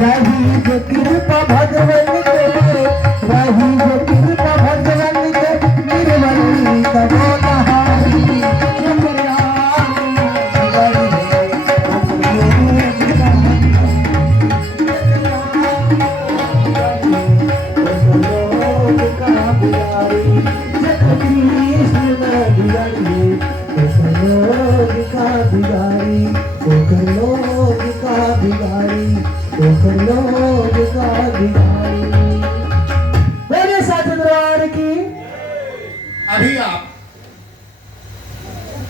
रही जो कृपा भगवान के, रही जो कृपा भगवान के, निर्मली तबो नहारी अभी आप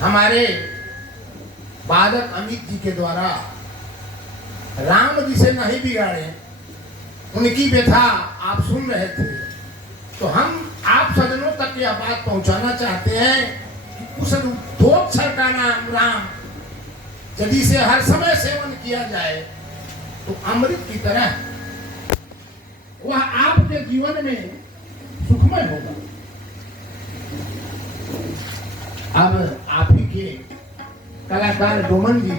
हमारे बादक अमित जी के द्वारा राम जी से नहीं बिगाड़े, उनकी व्यथा आप सुन रहे थे, तो हम आप सज्जनों तक यह बात पहुंचाना चाहते हैं कि उस उद्धोक्षर का नाम राम यदि से हर समय सेवन किया जाए तो अमृत की तरह वह आपके जीवन में सुखमय होगा। अब आप ही के कलाकार डोमन जी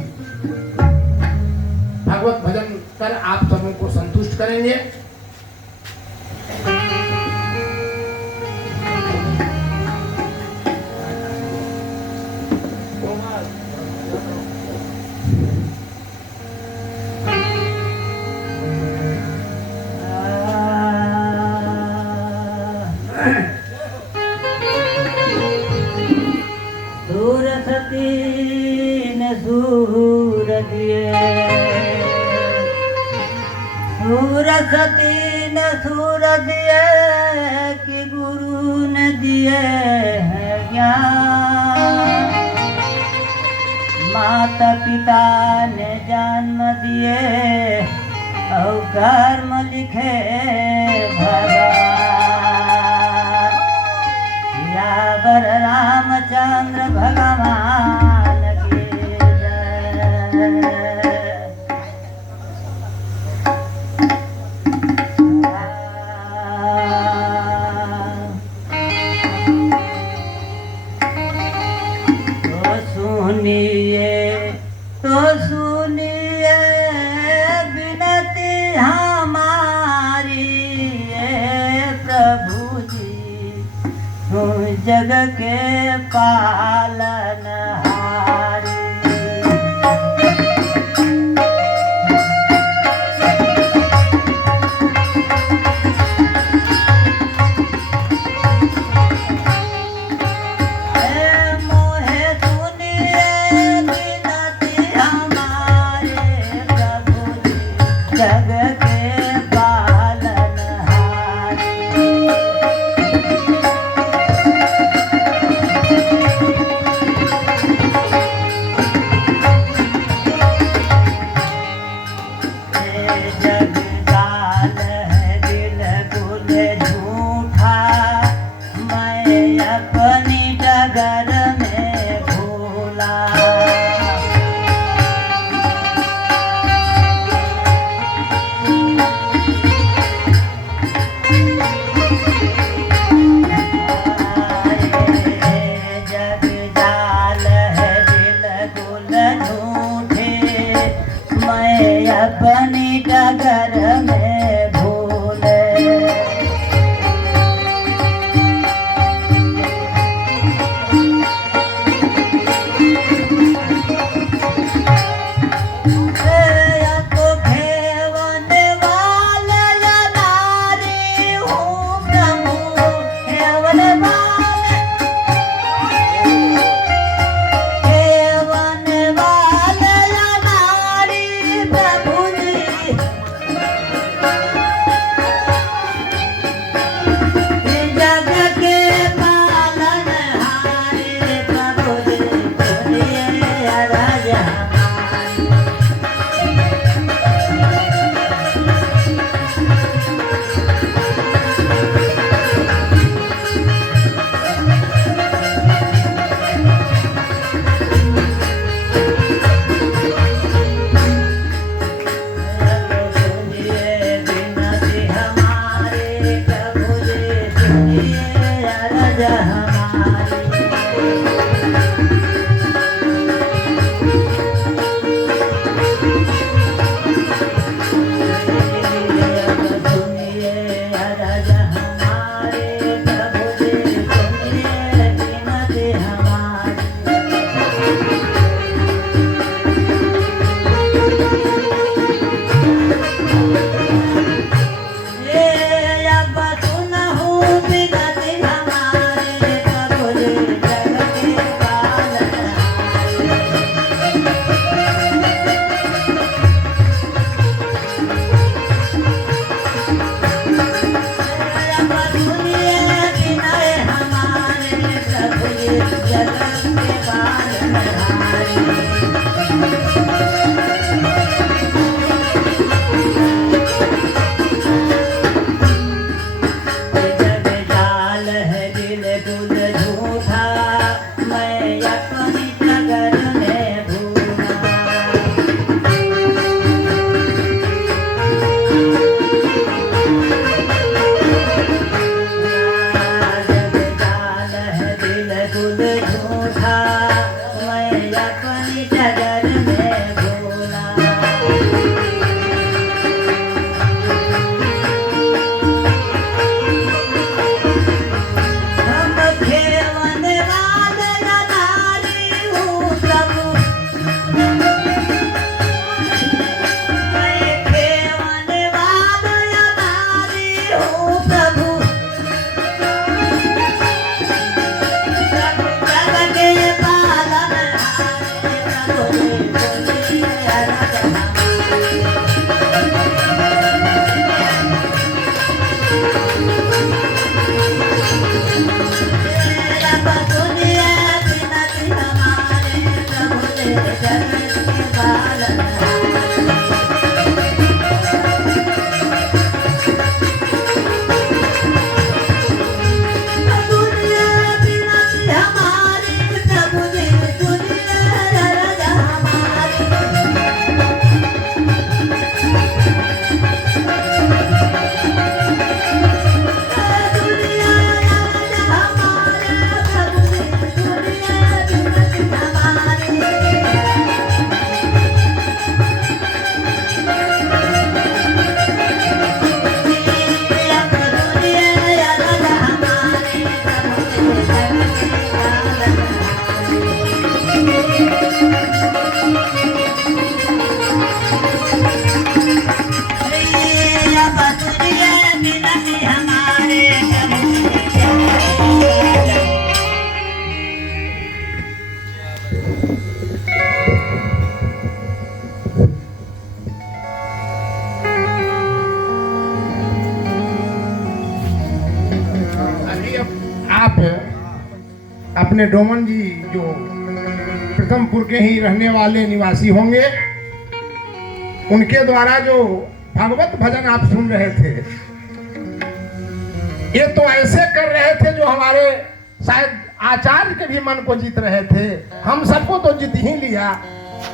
भगवत भजन कर आप सबों को संतुष्ट करेंगे। सती ने सूर दिए कि गुरु ने दिए हैं ज्ञान, माता पिता ने जन्म दिए और कर्म लिखे भगवान। यावर रामचंद्र भगवान की जय। तो सुनिए विनती हमारी प्रभु जी, जग के पालनहारी। अपनी डगर में भूले। अपने डोमन जी जो प्रथमपुर के ही रहने वाले निवासी होंगे, उनके द्वारा जो भागवत भजन आप सुन रहे थे, ये तो ऐसे कर रहे थे जो हमारे शायद आचार्य के भी मन को जीत रहे थे। हम सबको तो जीत ही लिया।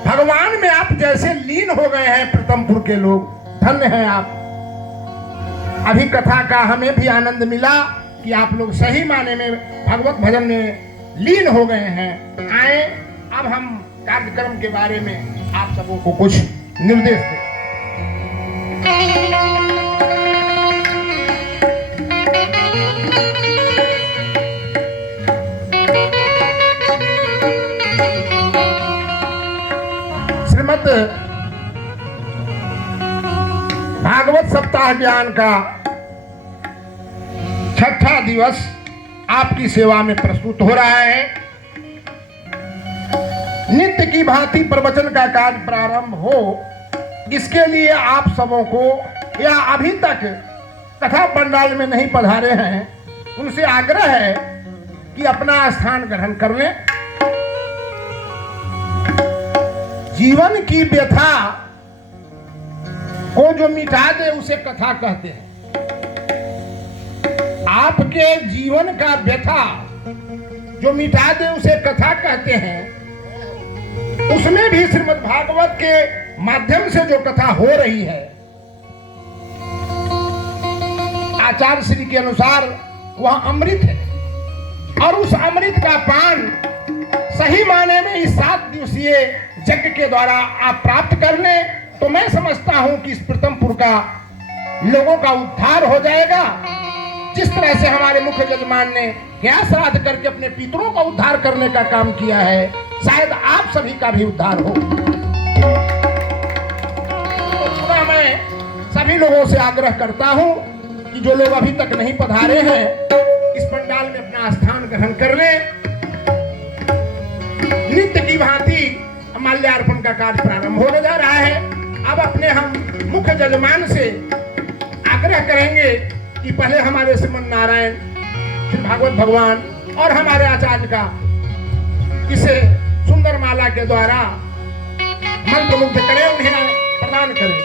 भगवान में आप जैसे लीन हो गए हैं प्रथमपुर के लोग, धन्य हैं आप। अभी कथा का हमें भी आनंद मिला कि आप लोग सही माने में भगवत भजन में लीन हो गए हैं। आए अब हम कार्यक्रम के बारे में आप सबों को कुछ निर्देश दें। श्रीमद् भागवत सप्ताह ज्ञान का 6ठा दिवस आपकी सेवा में प्रस्तुत हो रहा है। नित्य की भांति प्रवचन का कार्य प्रारंभ हो, इसके लिए आप सबों को या अभी तक कथा पंडाल में नहीं पधारे हैं, उनसे आग्रह है कि अपना स्थान ग्रहण कर लें। जीवन की व्यथा को जो मिटा दे उसे कथा कहते हैं। आपके जीवन का व्यथा जो मिटा दे उसे कथा कहते हैं। उसमें भी श्रीमद् भागवत के माध्यम से जो कथा हो रही है, आचार्य श्री के अनुसार वह अमृत है, और उस अमृत का पान सही माने में इस 7 दिवसीय यज्ञ के द्वारा आप प्राप्त कर लें, तो मैं समझता हूं कि इस प्रथमपुर का लोगों का उद्धार हो जाएगा। जिस तरह से हमारे मुख्य यजमान ने ज्ञान श्राद्ध करके अपने पितरों का उद्धार करने का काम किया है, शायद आप सभी का भी उद्धार हो। तो पुनः मैं सभी लोगों से आग्रह करता हूं कि जो लोग अभी तक नहीं पधारे हैं, इस पंडाल में अपना स्थान ग्रहण कर लें। नित्य की भांति माल्यार्पण का कार्य प्रारंभ होने जा रहा है। अब अपने हम मुख्य यजमान से आग्रह करेंगे कि पहले हमारे श्रीमन नारायण श्री भागवत भगवान और हमारे आचार्य का इसे सुंदर माला के द्वारा मंत्रमुग्ध करें, उन्हें प्रदान करें।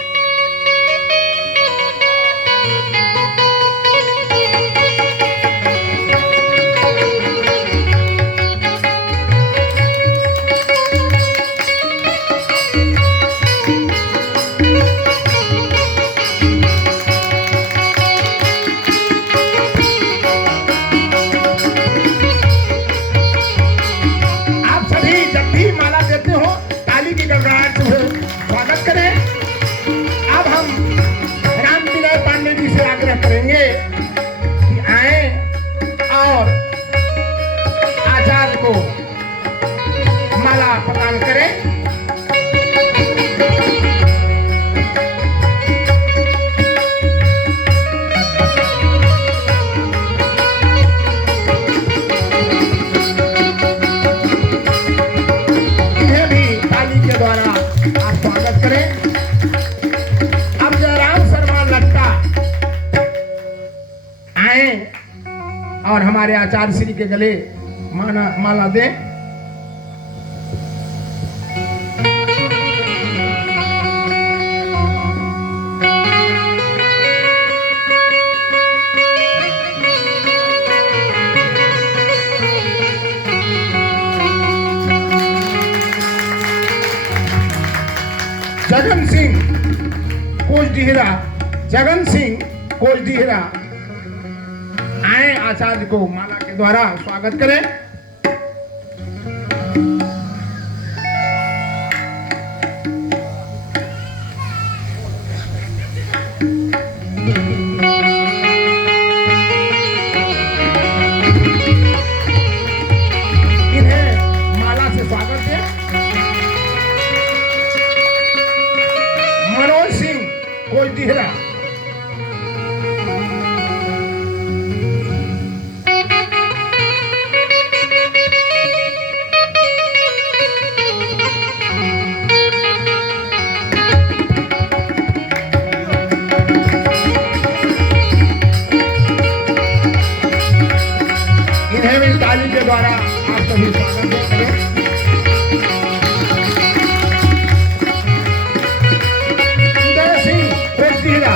करेंगे कि आए और आचार्य को माला प्रदान करें। इन्हें भी ताली के द्वारा आप स्वागत करें। अब जयराम शर्मा लट्टा आए और हमारे आचार्य श्री के गले माला दें। जगन सिंह कोचडीहरा, जगन सिंह कोचडीहरा आए, आचार्य को माला के द्वारा स्वागत करें। इन्हें माला से स्वागत है। मनोज सिंह कोचडीहरा ताली के द्वारा आप सभी स्वागत करें। उदय सिंह कोटडीहा।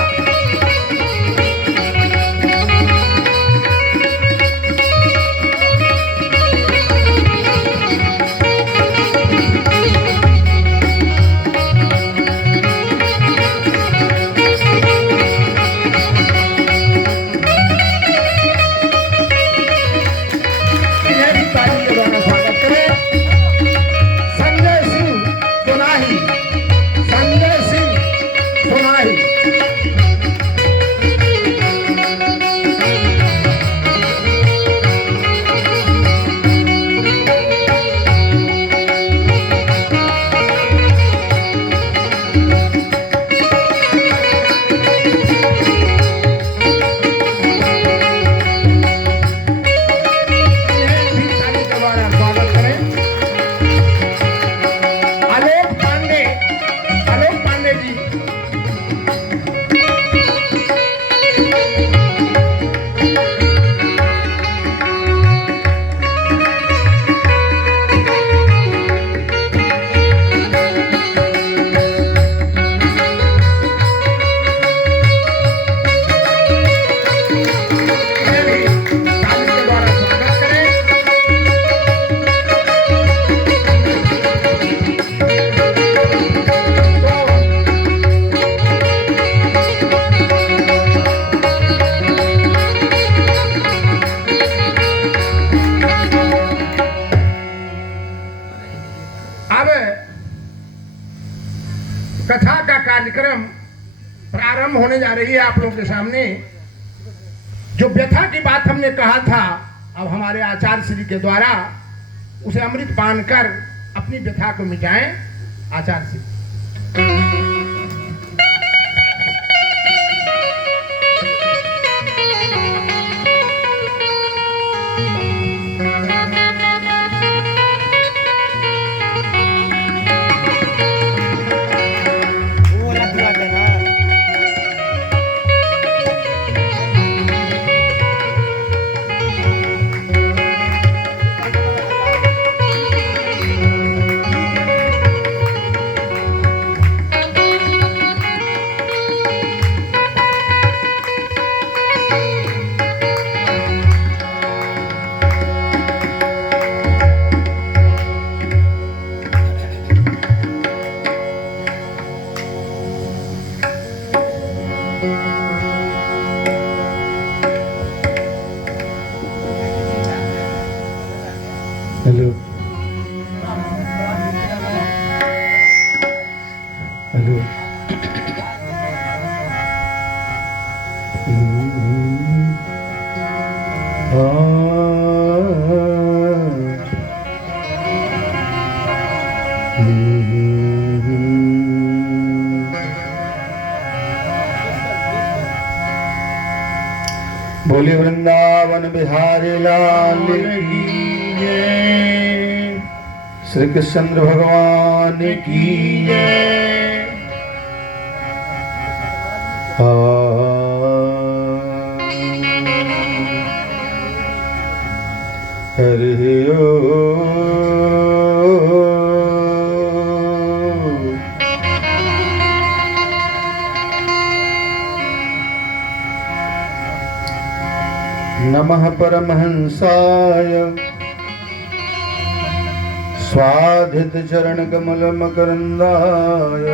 कथा का कार्यक्रम प्रारंभ होने जा रही है आप लोगों के सामने। जो व्यथा की बात हमने कहा था, अब हमारे आचार्य श्री के द्वारा उसे अमृत पान कर अपनी व्यथा को मिटाएं। आचार्य श्री। हेलो हेलो बोले वृंदावन बिहारी लाल की जय, श्री कृष्ण भगवान की जय। हरि ओम। नमः परमहंसाय स्वाधित चरण कमल मकरंदाय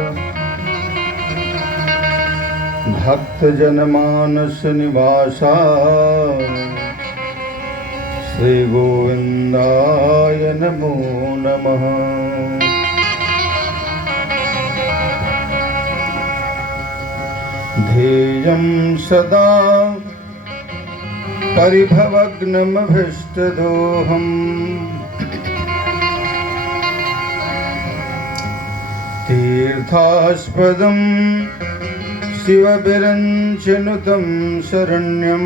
भक्त जनमानस निवासाय श्री गोविंदाय नमो नमः। ध्येयं सदा परिभवग्नमभीष्टदोहम् तीर्थास्पदं शिवविरञ्चनुतं शरण्यं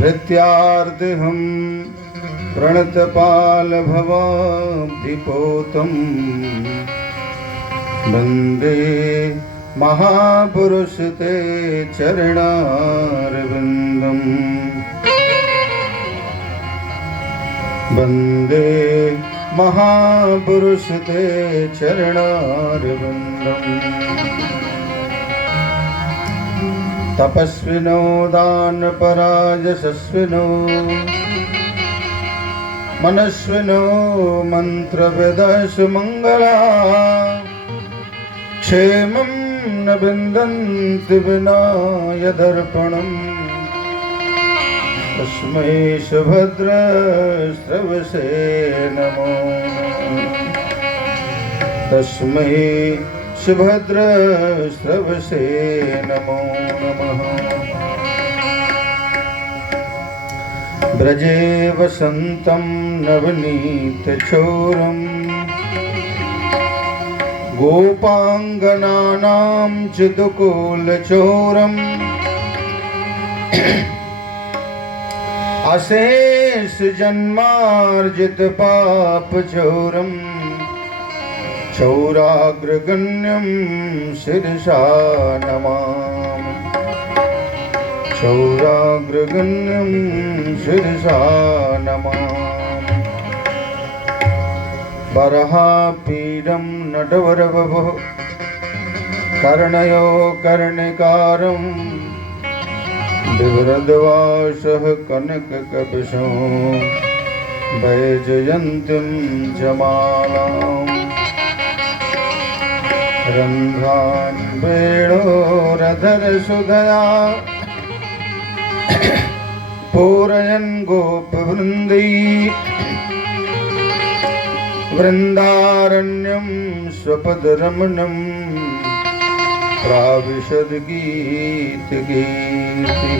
भृत्यार्तिहं प्रणतपालभवाब्धिपोतं वन्दे महापुरुष ते चरणारविन्दम्। वन्दे महापुरुष ते चरणारविन्दम् तपस्विनो दानपरा यशस्विनो मनस्विनो मन्त्रविदः मङ्गला क्षेमं न विन्दन्ति विना यदर्पणम् तस्मै सुभद्रस्रवसे नमो तस्मै सुभद्रस्रवसे नमो नमः ब्रजे वसन्तं नवनीतचोरम् गोपाङ्गनानां चिदुकूलचोरम् अशेष जन्मार्जित पापचोरम् चौराग्रगण्यं शिरसा नमामि चौराग्रगण्यं शिरसा नमामि वरहापीडं नटवरवपुः कर्णयो कर्णिकारम् विवरद्वासः कनककपिशं वैजयन्तीं च मालाम् रन्ध्रान् वेणोरधरसुधया पूरयन् गोपवृन्दैः वृन्दारण्यं स्वपदरमणम् प्राविशद गीत कीर्ति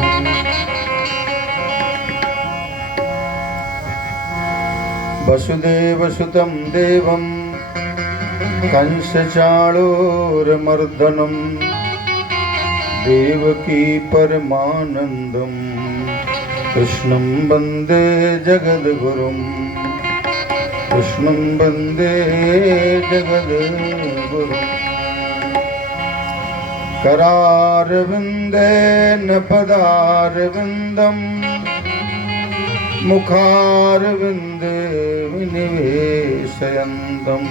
वसुदेवसुतं देवं कंसचाणूरमर्दनं देवकी परमानन्दं कृष्णं वन्दे जगद्गुरुं कृष्णं वन्दे जगद्गुरुम् करारविन्देन पदारविन्दम् मुखारविन्दे विनिवेशयन्तम्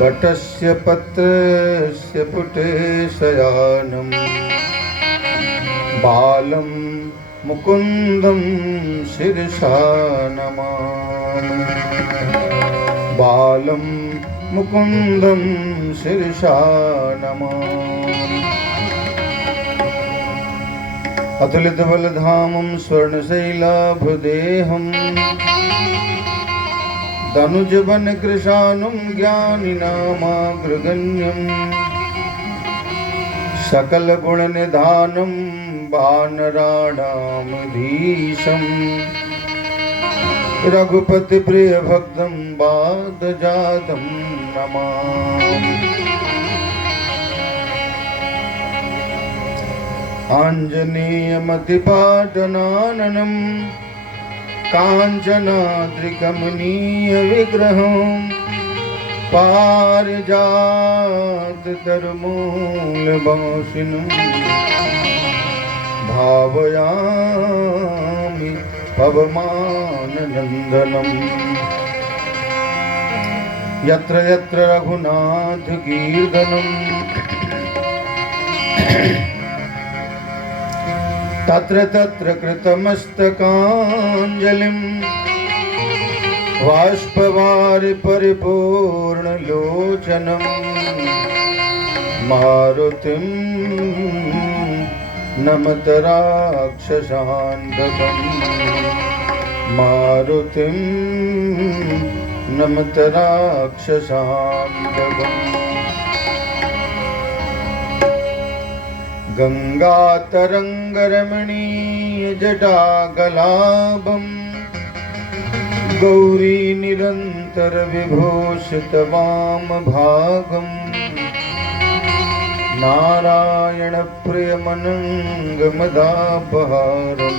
वटस्य पत्रस्य पुटे शयानं बालं मुकुन्दं शिरसा नमामि बालं मुकुन्दं शिरसा नमामि अतुलितबलधामं स्वर्णशैलाभदेहं दनुजवनकृशानुं ज्ञानिनामाग्रगण्यं सकलगुणनिधानं वानराणामधीशं रघुपतिप्रियभक्तं वादजातं नमामि आञ्जनेयमतिपाटनाननं काञ्चनाद्रिकमनीयविग्रहं पारिजाततरुमूलवासिनं भावयामि पवमाननन्दनं यत्र यत्र रघुनाथकीर्तनं तत्र तत्र कृतमस्तकाञ्जलिं बाष्पवारि परिपूर्णलोचनं मारुतिं नमत राक्षसान्तकं मारुतिं नमत राक्षसान्तकम् गङ्गातरङ्गरमणीयजटाकलापं गौरीनिरन्तरविभूषितवामभागं नारायणप्रियमनङ्गमदापहारं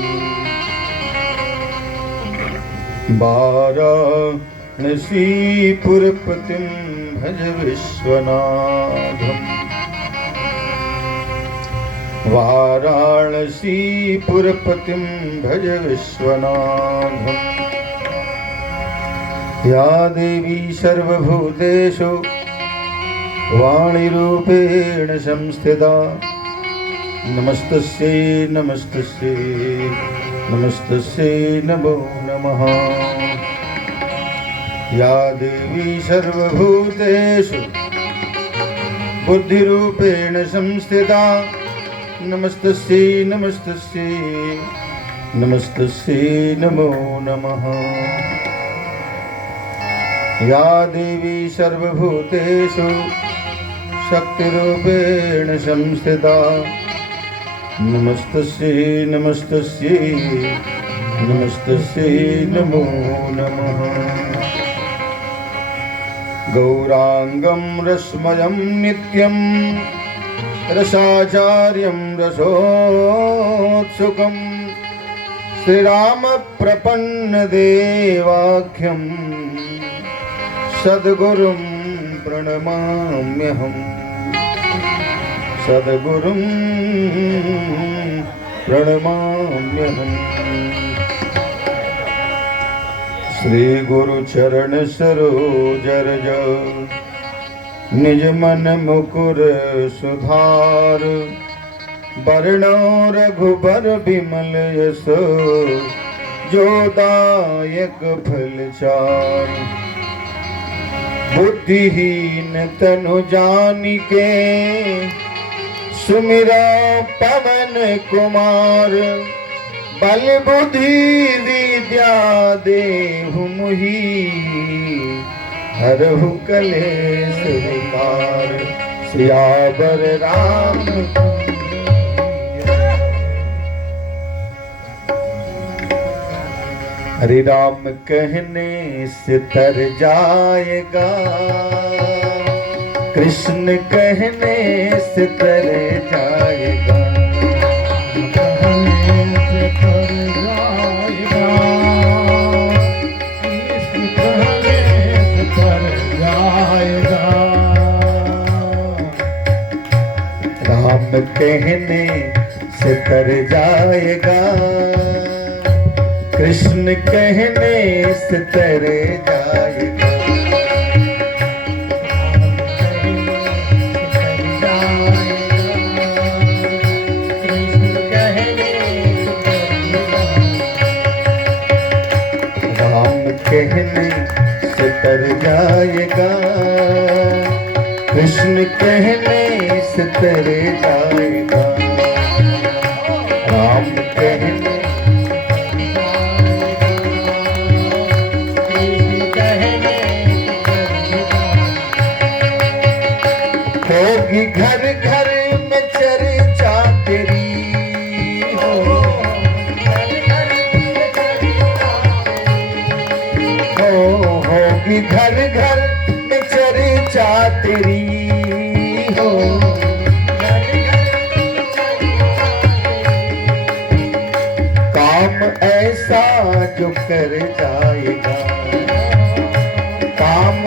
वाराणसीपुरपतिं भज विश्वनाथम् वाराणसीपुरपतिं भज विश्वनाथम्। या देवी सर्वभूतेषु वाणीरूपेण संस्थिता नमस्तस्यै नमस्तस्यै नमस्तस्यै नमो नमः। या देवी सर्वभूतेषु बुद्धिरूपेण संस्थिता नमस्तस्यै नमस्तस्यै नमस्तस्यै नमो नमः। या देवी सर्वभूतेषु शक्तिरूपेण संस्थिता नमस्तस्यै नमस्तस्यै नमस्तस्यै नमो नमः। गौरांगं रसमयं नित्यं रसाचार्यं रसोत्सुकं श्रीरामप्रपन्नदेवाख्यं सद्गुरुं प्रणमाम्यहम्। सद्गुरुं प्रणमाम्यहम्। श्री गुरु चरण सरोज रज निज मन मुकुर सुधार। वर्णो रघुबर बिमल यश जो दायक फल चार। बुद्धिहीन तनु जानिके सुमिरा पवन कुमार। बल बुद्धि विद्या देहु मुहि हरहु कलेश विकार। सियावर राम हरे राम कहने से तर जाएगा। कृष्ण कहने से तर जाएगा। राम कहने से तर जाएगा। कृष्ण कहने से तर जाएगा। राम कहने से तर जाएगा। कृष्ण कहने से तर जाएगा। राम कहने होगी घर घर में चर्चा तेरी हो। होगी घर घर में चर्चा तेरी हो। काम ऐसा जो कर जाएगा। काम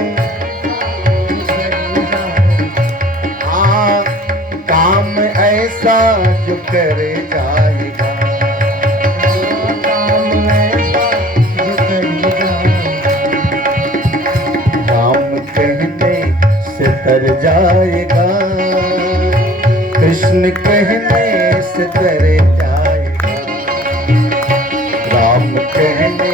काम ऐसा जो कर जाएगा। काम ऐसा जो कर जाएगा। राम कहने से तर जाएगा। कृष्ण कहने से तर जाएगा। राम कहने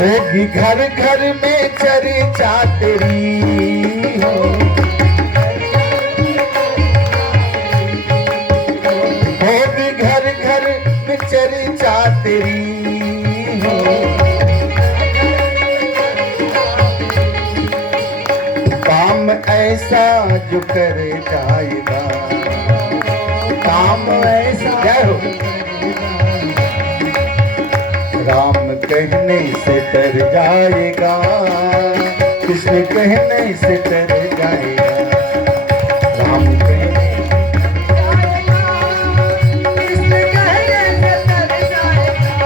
होगी घर घर में चर्चा तेरी हो, होगी घर घर में चर्चा तेरी हो। काम ऐसा जो कर जाएगा, काम ऐसा जय हो। राम कहने से तर जाएगा, कृष्ण कहने से तर जाएगा। राम कहने कृष्ण कहने से तर जाएगा,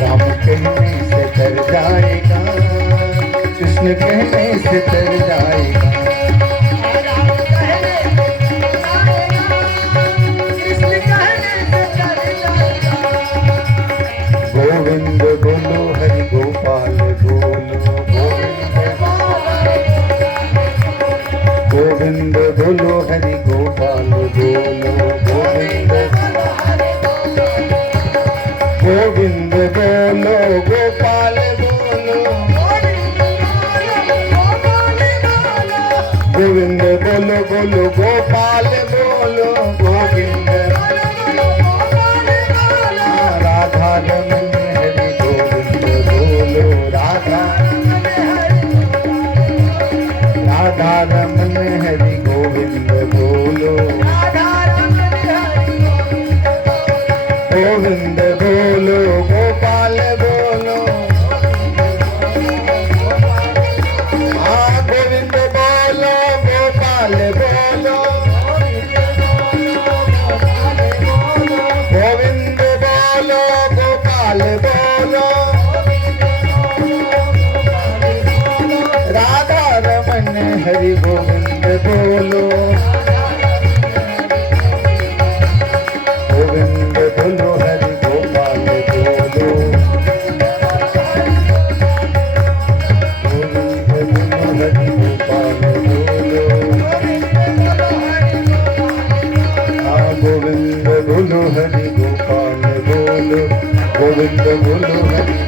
राम कहने से तर जाएगा, कृष्ण कहने से तर जाएगा। गोविंद बोलो हरि गोपाल बोलो, गोविंद बोलो हरि गोपाल बोलो, गोविंद गोविंद बोलो गोपाल बोलो, गोविंद बोलो बोलो गोपाल बोलो, गोविंद राधा रमन हरि गोविंद बोलो, राधा राधा रमन हरि गोविंद बोलो, गोविंद बोलो गोपाल बोलो। हाँ गोविंद बोलो गोपाल बोलो, गोविंद बोलो गोपाल बोलो, राधा रमन हरि गोविंद बोलो, गोविंद बोलो हरि गोपाल बोलो, गोविंद बोलो हरि गोपाल बोलो। हाँ गोविंद बोलो हरि गोपाल बोलो, गोविंद बोलो हरि।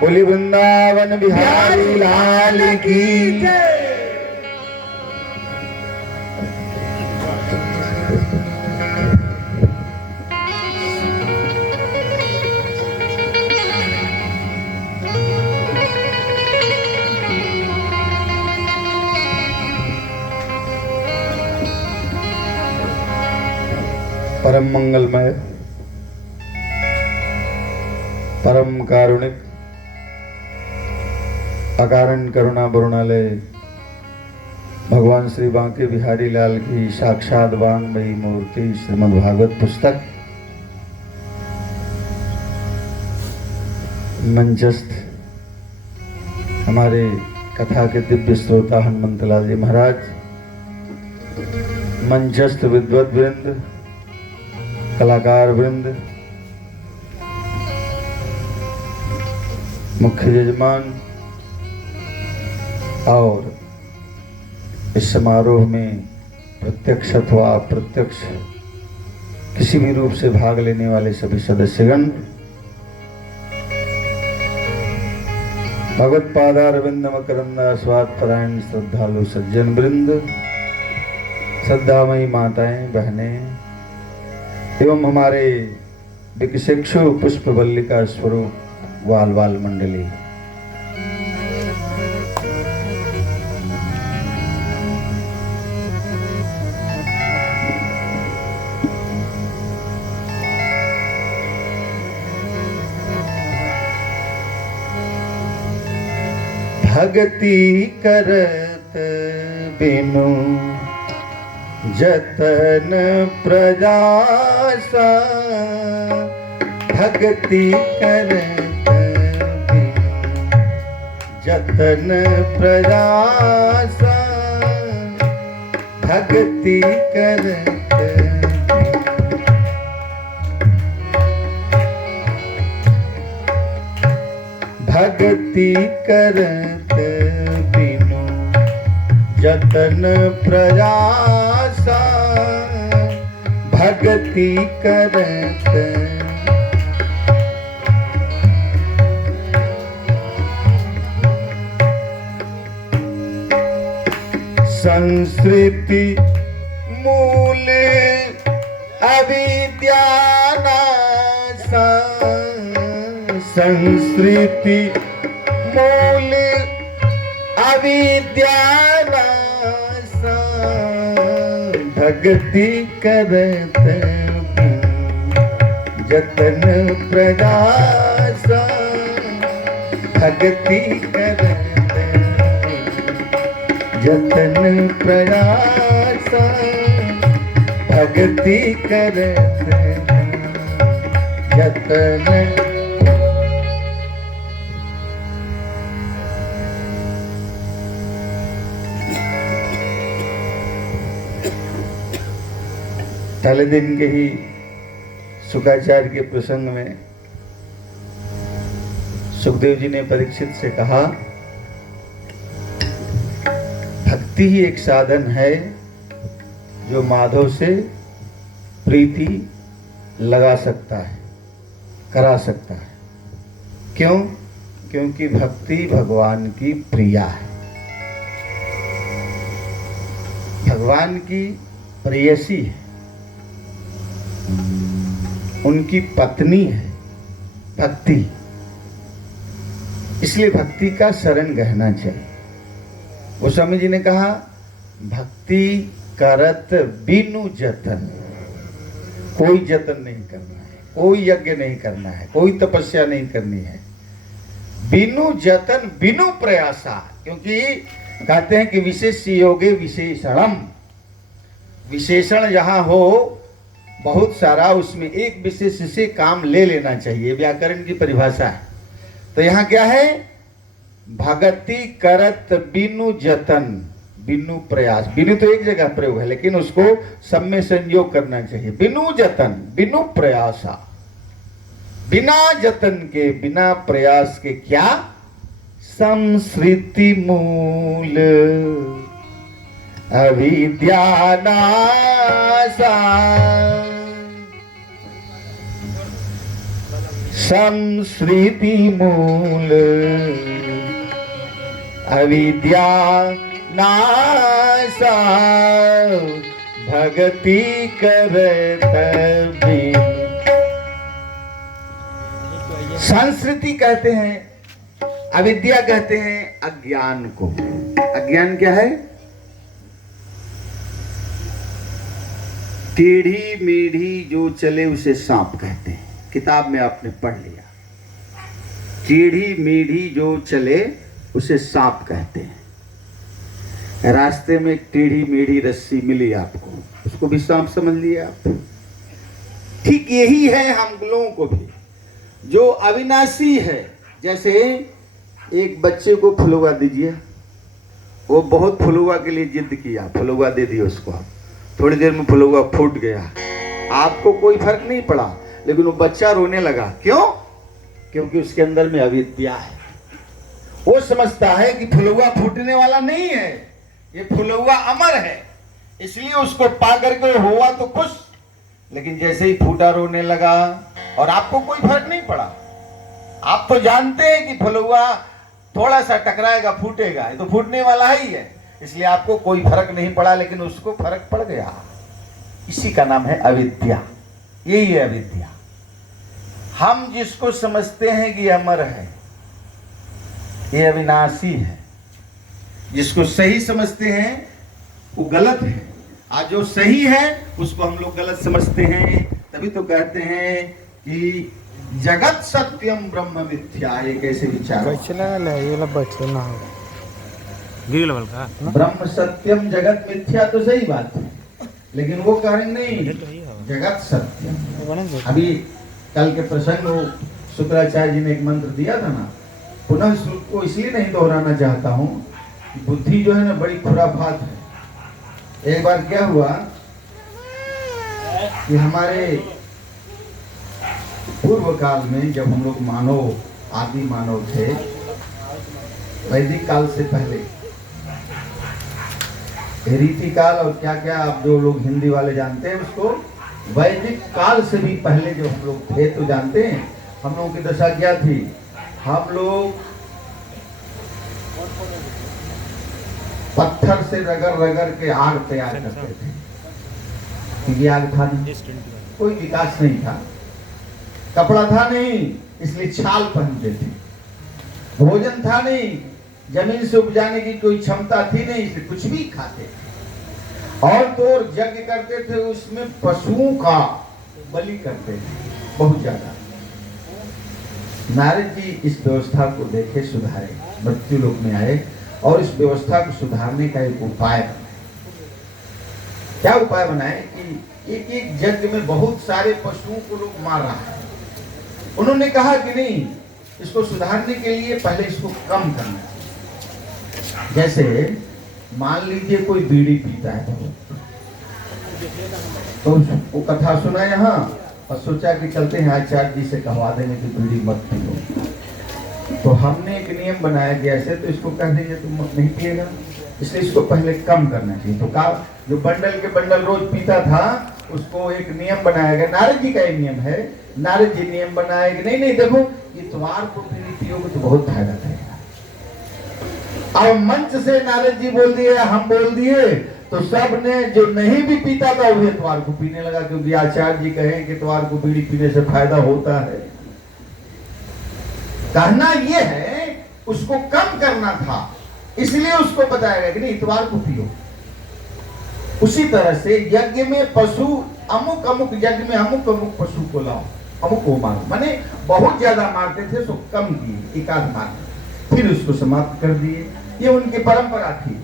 बोली वृंदावन बिहारी लाल की जय। परम मंगलमय, परम कारुणिक, अकारण करुणा बरुणालय भगवान श्री बांके बिहारी लाल की साक्षात वांगमयी मूर्ति श्रीमद् भागवत पुस्तक मंचस्थ हमारे कथा के दिव्य श्रोता हनुमंतलाल जी महाराज, मंचस्थ विद्वत वृंद, कलाकार वृंद, मुख्य यजमान और इस समारोह में प्रत्यक्ष अथवा अप्रत्यक्ष किसी भी रूप से भाग लेने वाले सभी सदस्यगण, भगवत पादारविंद मकरंदा स्वाद परायण श्रद्धालु सज्जन वृंद, श्रद्धामयी माताएं बहनें एवं हमारे विकसिक्षु पुष्प वल्लिका स्वरूप वाल वाल मंडली, भक्ति करत बिनु जतन प्रयासा, भक्ति करत बिनु जतन प्रयासा, भक्ति करत भक्ति करत बिनु जतन प्रयासा, भक्ति करत संस्कृति मूल अविद्यानाशा, संस्कृति मूल अविद्यानाशा, भक्ति करत जतन प्रयासा, भक्ति करत जतन प्रयासा, भक्ति करत जतन। पहले दिन के ही शुक्राचार्य के प्रसंग में सुखदेव जी ने परीक्षित से कहा, भक्ति ही एक साधन है जो माधव से प्रीति लगा सकता है, करा सकता है। क्यों? क्योंकि भक्ति भगवान की प्रिया है, भगवान की प्रेयसी है, उनकी पत्नी है भक्ति। इसलिए भक्ति का शरण गहना चाहिए। गोस्वामी जी ने कहा, भक्ति करत बिनु जतन, कोई जतन नहीं करना है, कोई यज्ञ नहीं करना है, कोई तपस्या नहीं करनी है। बिनु जतन बिनु प्रयासा, क्योंकि कहते हैं कि विशेष योगे विशेषणम, विशेषण जहां हो बहुत सारा, उसमें एक विशेष से काम ले लेना चाहिए, व्याकरण की परिभाषा है। तो यहाँ क्या है? भगति करत बिनु जतन बिनु प्रयास। बिनु तो एक जगह प्रयोग है, लेकिन उसको सब में संयोग करना चाहिए। बिनु जतन बिनु प्रयासा, बिना जतन के बिना प्रयास के क्या? संस्कृति मूल अविद्यानाशा, संस्कृति मूल अविद्यानाशा, भक्ति करत बिनु। संस्कृति कहते हैं, अविद्या कहते हैं अज्ञान को। अज्ञान क्या है? टेढ़ी मेढ़ी जो चले उसे सांप कहते हैं, किताब में आपने पढ़ लिया। टेढ़ी मेढ़ी जो चले उसे सांप कहते हैं। रास्ते में एक टेढ़ी मेढ़ी रस्सी मिली आपको, उसको भी सांप समझ लिया आप। ठीक यही है हम लोगों को भी, जो अविनाशी है। जैसे एक बच्चे को फुलवा दीजिए, वो बहुत फुलवा के लिए जिद किया, फुलवा दे दिया उसको, आप थोड़ी देर में फुलवा फूट गया, आपको कोई फर्क नहीं पड़ा, लेकिन वो बच्चा रोने लगा। क्यों? क्योंकि उसके अंदर में अविद्या है। वो समझता है कि फुलवा फूटने वाला नहीं है, ये फुलवा अमर है, इसलिए उसको पा करके हुआ तो खुश, लेकिन जैसे ही फूटा रोने लगा, और आपको कोई फर्क नहीं पड़ा। आप तो जानते हैं कि फुलवा थोड़ा सा टकराएगा फूटेगा, ये तो फूटने वाला ही है, इसलिए आपको कोई फर्क नहीं पड़ा, लेकिन उसको फर्क पड़ गया। इसी का नाम है अविद्या। यही है अविद्या। हम जिसको समझते हैं कि अमर है, ये अविनाशी है। जिसको सही समझते हैं वो गलत है, आज जो सही है उसको हम लोग गलत समझते हैं। तभी तो कहते हैं कि जगत सत्यम ब्रह्म मिथ्या। ये कैसे विचार? ब्रह्म सत्यम जगत मिथ्या तो सही बात है, लेकिन वो कहेंगे नहीं जगत सत्यम। अभी कल के प्रसंग में शुक्राचार्य जी ने एक मंत्र दिया था ना, पुनः उसको इसलिए नहीं दोहराना चाहता हूँ, बुद्धि जो है ना बड़ी खुराफात है। एक बार क्या हुआ कि हमारे पूर्व काल में जब हम लोग मानव, आदि मानव थे, वैदिक काल से पहले, रीति काल और क्या क्या आप जो लोग हिंदी वाले जानते हैं उसको, वैदिक काल से भी पहले जो हम लोग थे तो जानते हैं हम लोगों की दशा क्या थी। हम लोग पत्थर से रगड़ रगड़ के आग तैयार करते थे, क्योंकि आग था नहीं, कोई विकास नहीं था, कपड़ा था नहीं इसलिए छाल पहनते थे, भोजन था नहीं, जमीन से उपजाने की कोई क्षमता थी नहीं, इसलिए कुछ भी खाते थे। और तो और यज्ञ करते थे, उसमें पशुओं का बलि करते थे बहुत ज्यादा। नारद जी इस व्यवस्था को देखे, सुधारे, मृत्यु लोक में आए और इस व्यवस्था को सुधारने का एक उपाय बनाए। क्या उपाय बनाए कि एक एक यज्ञ में बहुत सारे पशुओं को लोग मार रहा है। उन्होंने कहा कि नहीं, इसको सुधारने के लिए पहले इसको कम करना चाहिए। जैसे मान लीजिए कोई बीड़ी पीता है, तो वो कथा सुना यहाँ और सोचा कि चलते हैं आचार्य जी से कहवा देंगे कि बीड़ी मत पियो। तो हमने एक नियम बनाया कि ऐसे तो इसको कह देंगे तुम नहीं पिएगा, इसलिए इसको पहले कम करना चाहिए। तो कहा जो बंडल के बंडल रोज पीता था उसको एक नियम बनाया गया। नारद जी का ये नियम है, नारद जी नियम बनाए कि नहीं नहीं देखो इतवार को बीड़ी पियोगे तो बहुत फायदा करेगा। अब मंच से नारद जी बोल दिए, हम बोल दिए, तो सब ने जो नहीं भी पीता था वो इतवार को पीने लगा, क्योंकि आचार्य जी कहे कि इतवार को बीड़ी पीने से फायदा होता है। कहना ये है उसको कम करना था, इसलिए उसको बताया गया कि नहीं इतवार को पियो। उसी तरह से यज्ञ में पशु अमुक अमुक यज्ञ में अमुक अमुक पशु को लाओ, अमुक को मारो, माने बहुत ज्यादा मारते थे सो कम किए, एकाध मार फिर उसको समाप्त कर दिए। ये उनकी परंपरा थी।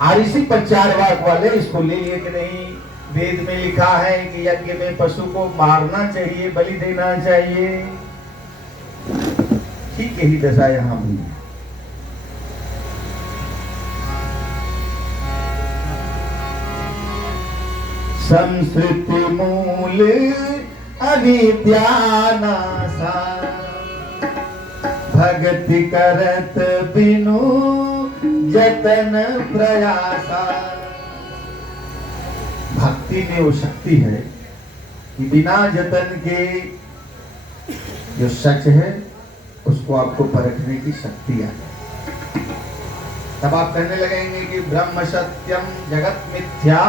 और इसी पर चारवाक वाले इसको ले लिए कि नहीं, वेद में लिखा है कि यज्ञ में पशु को मारना चाहिए, बलि देना चाहिए। ठीक यही दशा यहां भी है। संस्कृति मूल अविद्यानासा, भक्ति करत बिनु जतन प्रयासा। भक्ति में वो शक्ति है कि बिना जतन के जो सच है उसको आपको परखने की शक्ति आ जाए। तब आप कहने लगेंगे कि ब्रह्म सत्यम जगत मिथ्या।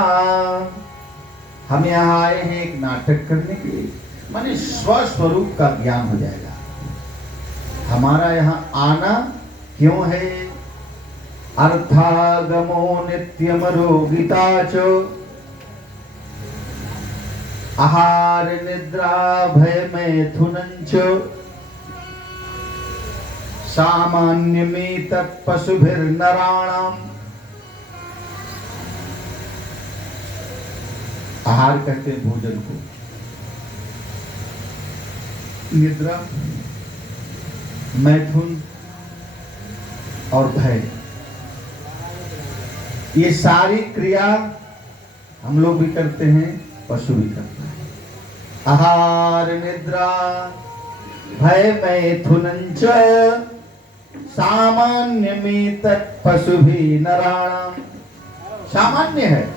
हम यहाँ आए हैं एक नाटक करने के लिए, माने स्वस्वरूप का ज्ञान हो जाएगा। हमारा यहाँ आना क्यों है? अर्थागमो नित्यम रोगिताच, आहार निद्रा भय मैथुनंच, सामान्य में तत्पशुभिर्नराणाम। आहार कहते हैं भोजन को, निद्रा, मैथुन और भय, ये सारी क्रिया हम लोग भी करते हैं, पशु भी करता है। आहार निद्रा भय मैथुनंच सामान्य में तत्पशु भी नराणाम। सामान्य है,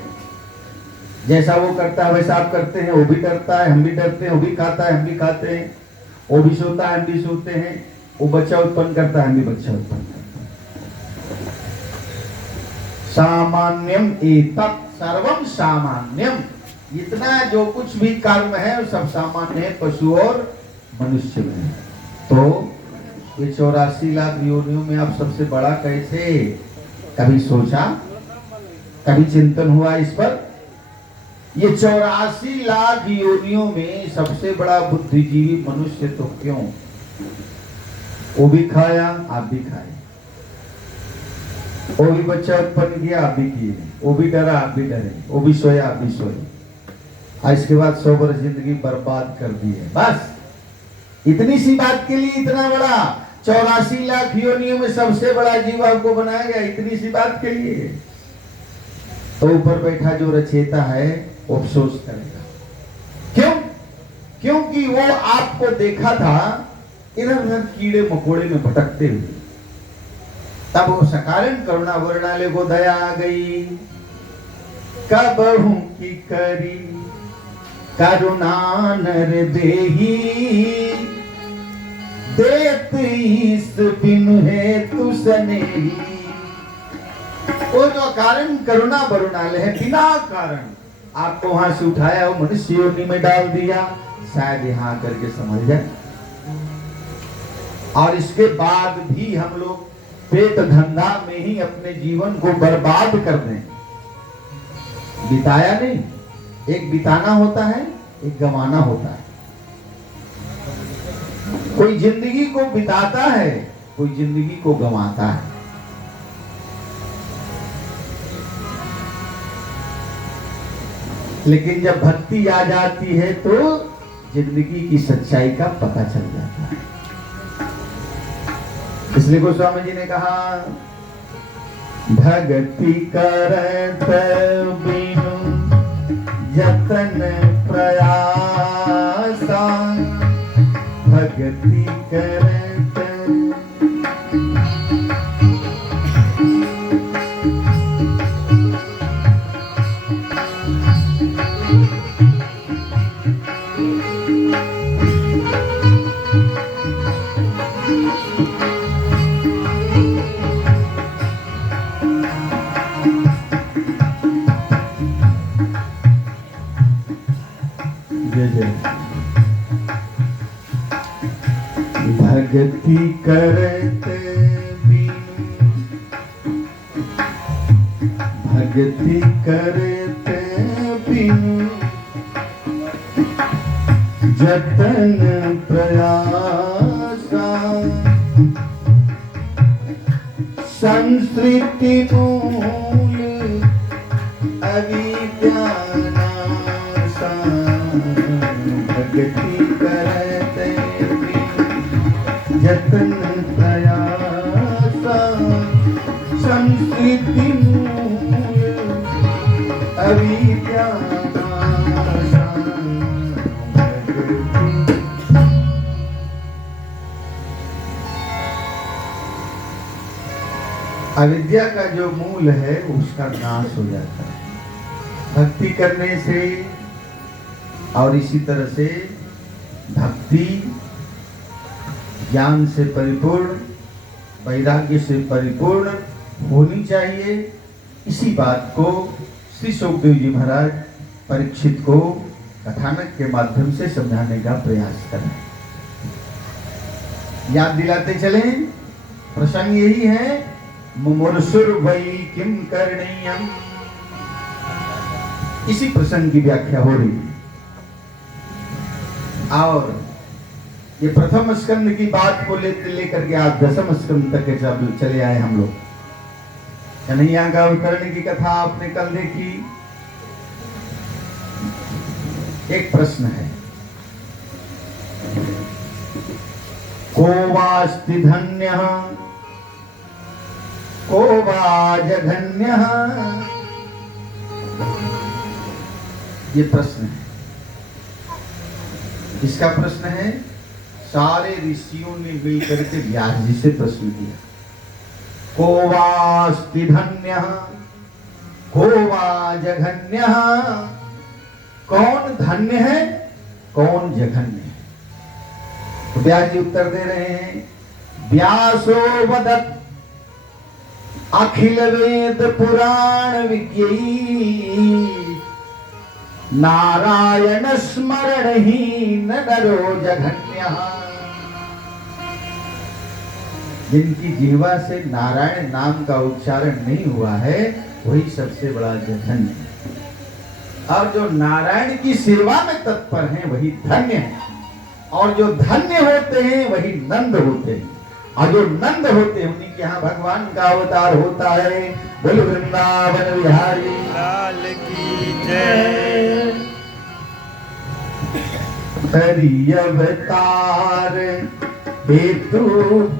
जैसा वो करता है वैसा आप करते हैं, वो भी डरता है हम भी डरते हैं, वो भी खाता है हम भी खाते हैं, वो भी सोता है हम भी सोते हैं, वो बच्चा उत्पन्न करता है हम भी बच्चा उत्पन्न करते हैं। सामान्यम एतत् सर्वम सामान्यम, इतना जो कुछ भी कर्म है वो सब सामान्य है पशु और मनुष्य में। तो ये 84 लाख योनियों में आप सबसे बड़ा कैसे? कभी सोचा, कभी चिंतन हुआ इस पर? ये 84 लाख योनियों में सबसे बड़ा बुद्धिजीवी मनुष्य तो क्यों? वो भी खाया आप भी खाए, वो भी बच्चा उत्पन्न किया आप भी किए, वो भी डरा आप भी डरे, वो भी सोया आप भी सोए, और इसके बाद 100 वर्ष जिंदगी बर्बाद कर दी है। बस इतनी सी बात के लिए इतना बड़ा 84 लाख योनियों में सबसे बड़ा जीव आपको बनाया गया, इतनी सी बात के लिए। तो ऊपर बैठा जो रचेता है वो अफसोस करेगा। क्यों? क्योंकि वो आपको देखा था इधर उधर कीड़े मकोड़े में भटकते हुए, तब वो सकारण करुणा वर्णाले को दया आ गई। कबहू की करी करुणा नर देही, देत ईस बिनु है तु सनेही। वो जो कारण करुणा बरुणालय है, बिना कारण आपको वहां से उठाया, वो मनुष्य योनि में डाल दिया, शायद यहाँ करके समझ जाए। और इसके बाद भी हम लोग पेट धंधा में ही अपने जीवन को बर्बाद कर दें। बिताया नहीं, एक बिताना होता है, एक गंवाना होता है। कोई जिंदगी को बिताता है, कोई जिंदगी को गंवाता है। लेकिन जब भक्ति आ जाती है तो जिंदगी की सच्चाई का पता चल जाता है। इसलिए गोस्वामी जी ने कहा, भक्ति करत बिनु जतन प्रयासा, भक्ति करत भक्ति करत बिनु, भक्ति करत बिनु जतन प्रयासा, संस्कृति मूल अविद्यानाशा, भक्ति करत जतन प्रयासा, संस्कृति मूल अविद्यानाशा। अविद्या का जो मूल है उसका नाश हो जाता है भक्ति करने से। और इसी तरह से भक्ति ज्ञान से परिपूर्ण, वैराग्य से परिपूर्ण होनी चाहिए। इसी बात को श्री सुखदेव जी महाराज परीक्षित को कथानक के माध्यम से समझाने का प्रयास करें। याद दिलाते चलें, प्रसंग यही है, मुमुर्षुर वै किम करणीयम। इसी प्रसंग की व्याख्या हो रही है। और ये प्रथम स्कंद की बात को लेकर के आज दसम स्कंद तक के चले आए हम लोग। कन्हैया का अवतरण की कथा आपने कल देखी। एक प्रश्न है, को वास्ति धन्यः को वा जघन्यः, ये प्रश्न है। इसका प्रश्न है, सारे ऋषियों ने मिलकर के व्यास जी से प्रश्न किया। को वास्ति धन्यः को वा जघन्यः, कौन धन्य है कौन जघन्य है। तो व्यास जी उत्तर दे रहे हैं, व्यासो वदत् अखिल वेद पुराण विज्ञेयी, नारायण स्मरण ही नरो जघन्यः। जिनकी जीवा से नारायण नाम का उच्चारण नहीं हुआ है वही सबसे बड़ा जघन्य है। और जो नारायण की सेवा में तत्पर हैं वही धन्य है। और जो धन्य होते हैं वही नंद होते हैं। और जो नंद होते हैं उन्हीं के यहाँ भगवान का अवतार होता है। बोल वृंदावन बिहारी लाल की जय। हरि अवतार हेतु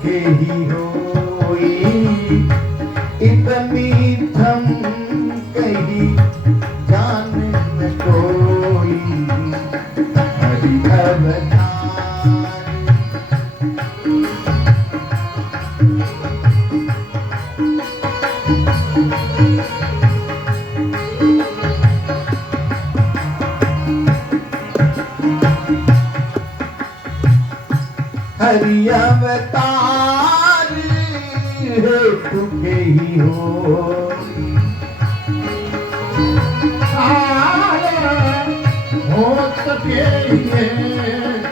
के ही होई, इतनी थम कही जान न कोई। हरि अवतार हरि अवतार हेतु के ही हो। हो सके ये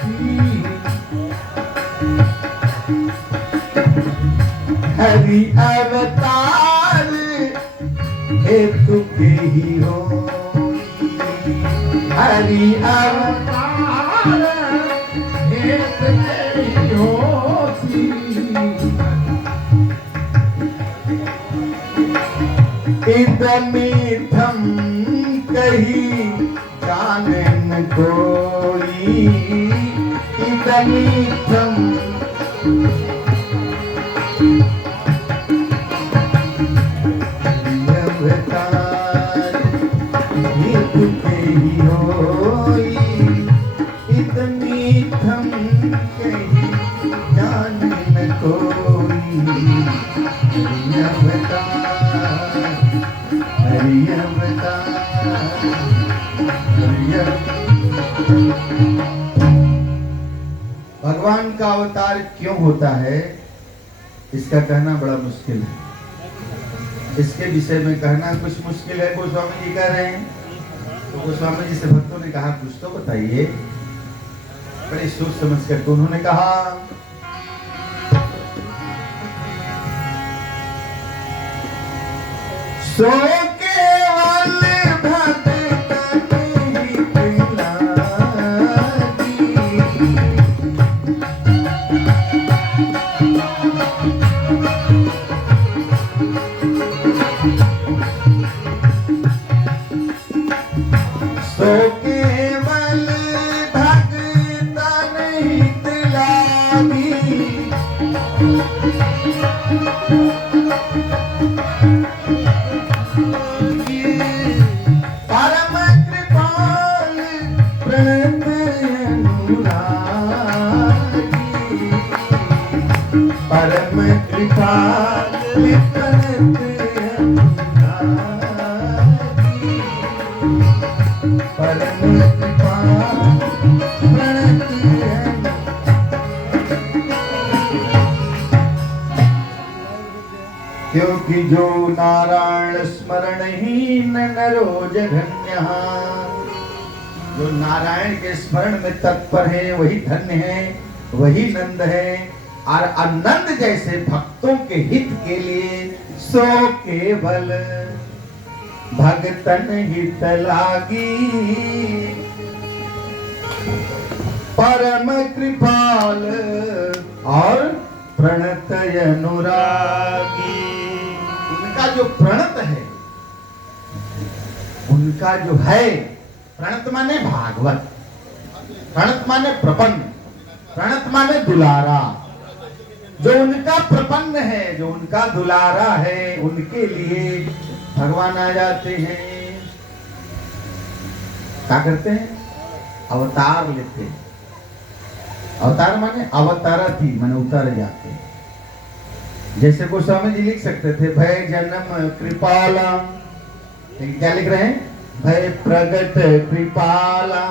जी। हरि अवतार हेतु के ही हो, हरि अवतार हेत तेरी होती। इदमिथम कही जाने न कोई, इदमिथम अवतार हेतु के ही होई, इदमिथम कही जाने न कोई। हरि अवतार, हरि अवतार, हरि अवतार। भगवान का अवतार क्यों होता है, इसका कहना बड़ा मुश्किल है। इसके विषय में कहना कुछ मुश्किल है। गोस्वामी जी कह रहे हैं, तो गोस्वामी जी से भक्तों ने कहा कुछ तो बताइए। बड़ी सोच समझ कर उन्होंने कहा, सो केवल भक्त नहीं पिलागी, सो केवल भक्त नहीं पिलागी। परम कृपाल प्रणत अनुरागी, परम कृपाल प्रणत अनुरागी, परम कृपाल प्रणत अनुरागी। क्योंकि जो नारायण स्मरण ही नरो जघन्य, जो नारायण के स्मरण में तत्पर है वही धन्य है, वही नंद है। और आनंद जैसे भक्तों के हित के लिए सो केवल भगतन हित लागी, परम कृपाल और प्रणत अनुरागी। उनका जो प्रणत है, उनका जो है, प्रणत माने भागवत, प्रणत माने प्रपन्न, प्रणत माने दुलारा। जो उनका प्रपन्न है, जो उनका दुलारा है, उनके लिए भगवान आ जाते हैं। क्या करते हैं? अवतार लेते हैं। अवतार माने अवतारती माने उतर जाते हैं। जैसे गोस्वामी जी लिख सकते थे, भय जन्म कृपाला, क्या लिख रहे हैं? भय प्रगट कृपाला।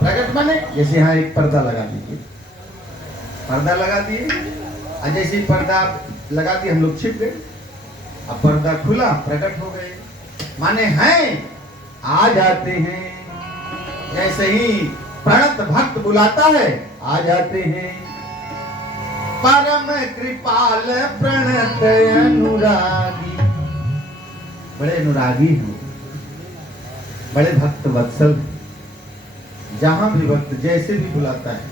प्रगट माने जैसे यहाँ एक पर्दा लगा दीजिए, पर्दा लगा दिए, और जैसे ही पर्दा लगा दिए हम लोग छिप गए, अब पर्दा खुला, प्रकट हो गए, माने हैं, आ जाते हैं। जैसे ही प्रणत भक्त बुलाता है, आ जाते हैं। परम कृपाल प्रणत अनुरागी, बड़े अनुरागी हैं, बड़े भक्त वत्सल हैं। जहां भी भक्त जैसे भी बुलाता है,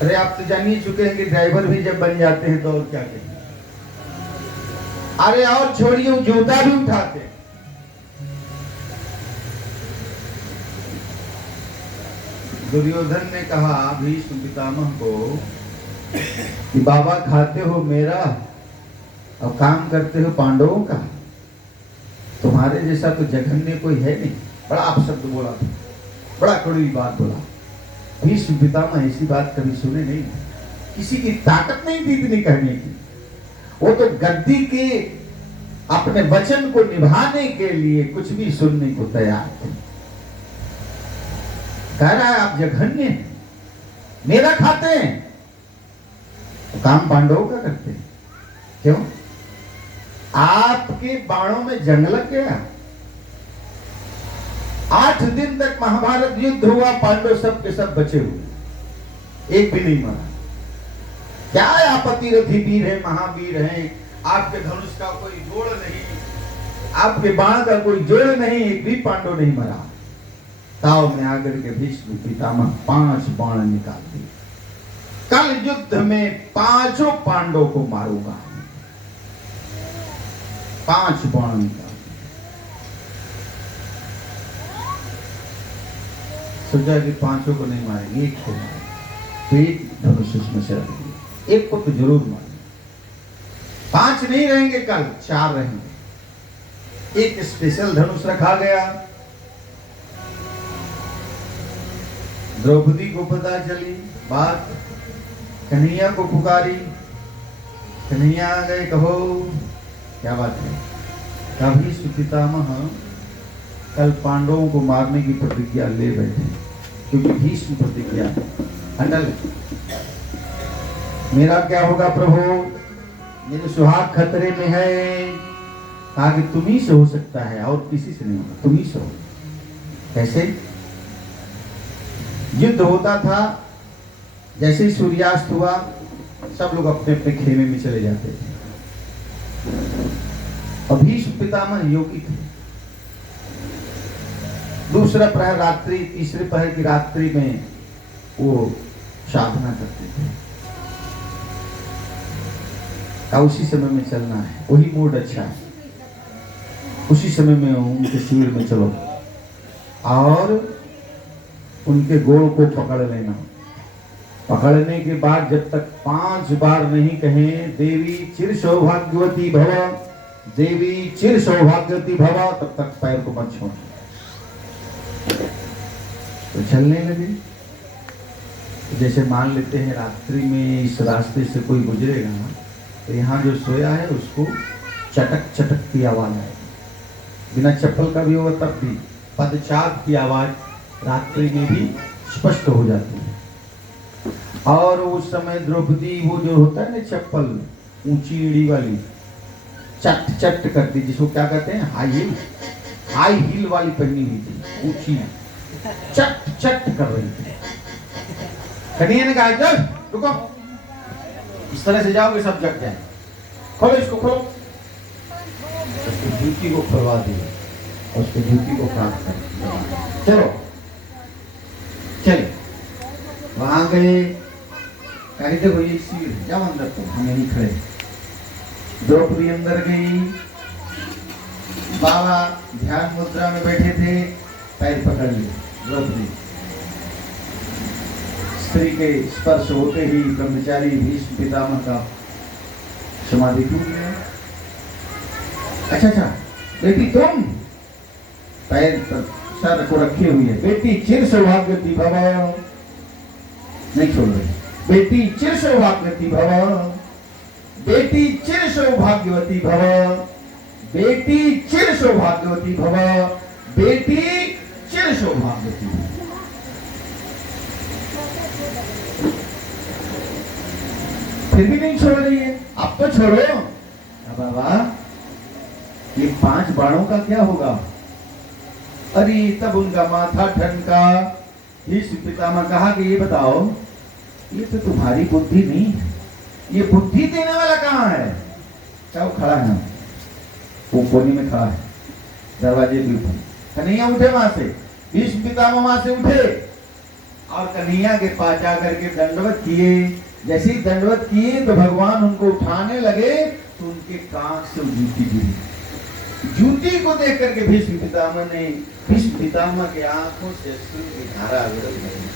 अरे आप तो जान ही चुके हैं कि ड्राइवर भी जब बन जाते हैं तो और क्या कहें। अरे और छोड़िए, जूता भी उठाते हैं। दुर्योधन ने कहा भीष्म पितामह को कि बाबा खाते हो मेरा और काम करते हो पांडवों का, तुम्हारे जैसा तो जघन्य कोई है नहीं। बड़ा अपशब्द बोला था, बड़ा कड़वी बात बोला। भीष्म पितामह ऐसी बात कभी सुने नहीं, किसी की ताकत नहीं थी इतनी कहने की। वो तो गद्दी के अपने वचन को निभाने के लिए कुछ भी सुनने को तैयार थे। कह रहा है आप जघन्य हैं, मेरा खाते हैं, तो काम पांडवों का करते हैं। क्यों? आपके बाणों में जंग लग गया, 8 दिन तक महाभारत युद्ध हुआ, पांडव सब के सब बचे हुए, एक भी नहीं मरा। क्या आपत्ति रथी वीर है, महावीर है, आपके धनुष का कोई जोड़ नहीं, आपके बाण का कोई जोड़ नहीं, एक भी पांडव नहीं मरा। ताव में आकर के भीष्म पितामह 5 बाण निकाल दिए। कल युद्ध में 5 पांडवों को मारूंगा। 5 बाण निकाल सोचा कि 5 को नहीं मारेंगे, एक को मारेंगे, तो एक धनुष इसमें से रख दिए, एक को तो जरूर मारेंगे। 5 नहीं रहेंगे, कल 4 रहेंगे। एक स्पेशल धनुष रखा गया। द्रौपदी को पता चली बात, कन्हैया को पुकारी, कन्हैया आ गए, कहो क्या बात है? कभी सुपितामह कल पांडवों को मारने की प्रतिज्ञा ले बैठे, क्योंकि भीष्म प्रतिज्ञा अटल। मेरा क्या होगा प्रभु, मेरे सुहाग खतरे में है। आगे तुम ही से हो सकता है और किसी से नहीं होगा, तुम ही से हो। कैसे? युद्ध होता था, जैसे ही सूर्यास्त हुआ सब लोग अपने अपने खेमे में चले जाते थे। और भीष्म पितामह योगी थे। दूसरा प्रहर रात्रि, तीसरे प्रहर की रात्रि में वो साधना करते थे। का उसी समय में चलना है, वही मूड अच्छा है, उसी समय में उनके शिविर में चलो और उनके गोड़ को पकड़ लेना। पकड़ने के बाद जब तक 5 बार नहीं कहें देवी चिर सौभाग्यवती भव, देवी चिर सौभाग्यवती भव, तब तक पैर को मत छोड़ना। तो चलने लगे। जैसे मान लेते हैं रात्रि में इस रास्ते से कोई गुजरेगा ना, तो यहाँ जो सोया है उसको चटक चटक की आवाज आए, बिना चप्पल का भी होगा तब भी पदचाप की आवाज रात्रि में भी स्पष्ट हो जाती है। और उस समय द्रौपदी वो जो होता है ना चप्पल ऊंची एड़ी वाली, चट चट करती, जिसको क्या कहते हैं हाई हील वाली पहनी हुई थी, ऊंची चट चट कर रही थी। कन्हैया ने कहा चल रुको, इस तरह से जाओगे सब जग जाए, खोलो इसको खोलो। उसकी जूती को खुलवा दिए, उसकी जूती को प्राप्त कर, चलो चले। वहां गए, कहे देखो ये सीढ़ी, जाओ अंदर, तो हम यहीं खड़े। द्रौपदी अंदर गई, बाबा ध्यान मुद्रा में बैठे थे, पैर पकड़ लिए द्रौपदी। स्त्री के स्पर्श होते ही ब्रह्मचारी भीष्म पितामह का समाधि टूट गया। अच्छा बेटी तुम पैर पर सर को रखे हुई है, बेटी चिर सौभाग्यवती भव, नहीं छोड़ रही, बेटी चिर सौभाग्यवती भव, बेटी चिर सौभाग्यवती भव, बेटी चिर सौभाग्यवती भव, बेटी चिर सौभाग्यवती भव। फिर भी नहीं छोड़ रही है, अब तो छोड़ो। बाबा ये 5 बाणों का क्या होगा? अरे तब उनका माथा ठनका। भीष्म पितामह कहा कि ये बताओ, ये तो तुम्हारी बुद्धि नहीं है, ये बुद्धि देने वाला कहाँ है? क्या वो खड़ा है? वो कोने में खड़ा है दरवाजे के ऊपर। कन्हैया उठे वहां से, भीष्म पितामह वहां से उठे और कन्हैया के पास जाकर के दंडवत किए। जैसे ही दंडवत किए तो भगवान उनको उठाने लगे तो उनके कांख से जूती गिरी। जूती को देख करके भीष्म पितामह के आंखों से अश्रु की धारा लगी।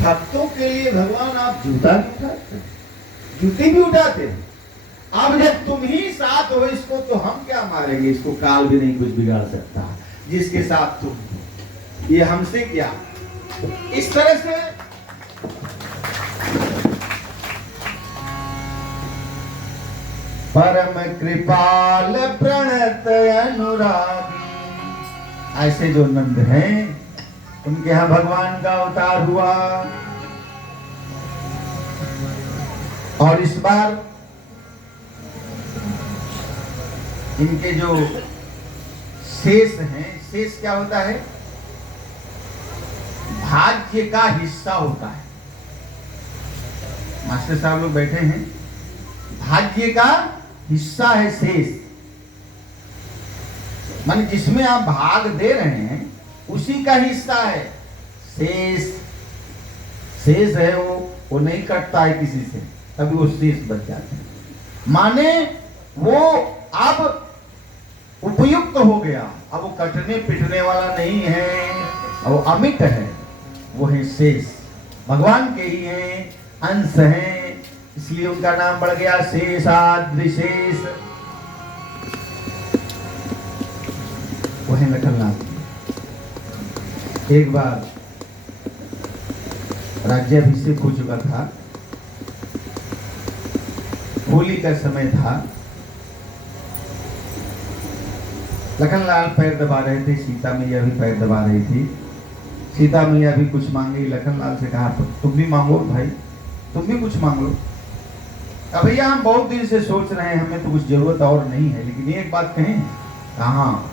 भक्तों के लिए भगवान आप जूता भी उठाते, जूती भी उठाते। अब जब तुम ही साथ हो इसको, तो हम क्या मारेंगे? इसको काल भी नहीं कुछ बिगाड़ सकता, जिसके साथ तुम, ये हमसे क्या? इस तरह से परम कृपाल प्रणत अनुरागी, ऐसे जो नंद हैं उनके यहाँ भगवान का अवतार हुआ। और इस बार इनके जो शेष हैं, शेष क्या होता है? भाग्य का हिस्सा होता है। मास्टर साहब लोग बैठे हैं, भाग्य का हिस्सा है शेष, मान जिसमें आप भाग दे रहे हैं उसी का हिस्सा है शेष। शेष है वो नहीं कटता है किसी से, तभी वो शेष बच जाते हैं। माने वो अब उपयुक्त हो गया, अब वो कटने पिटने वाला नहीं है, अब वो अमिट है, वो है शेष। भगवान के ही हैं, अंश हैं, इसलिए उनका नाम बढ़ गया शेषाद्रिशेष। वो है लखनलाल। एक बार राज्याभिषेक हो चुका था, होली का समय था, लखनलाल पैर दबा रहे थे, सीता मैया भी पैर दबा रही थी। सीता मैया भी कुछ मांगी, लखनलाल से कहा तुम भी मांगो भाई, तुम भी कुछ मांग लो। अब भैया हम बहुत दिन से सोच रहे हैं, हमें तो कुछ जरूरत और नहीं है, लेकिन एक बात कहें, हाँ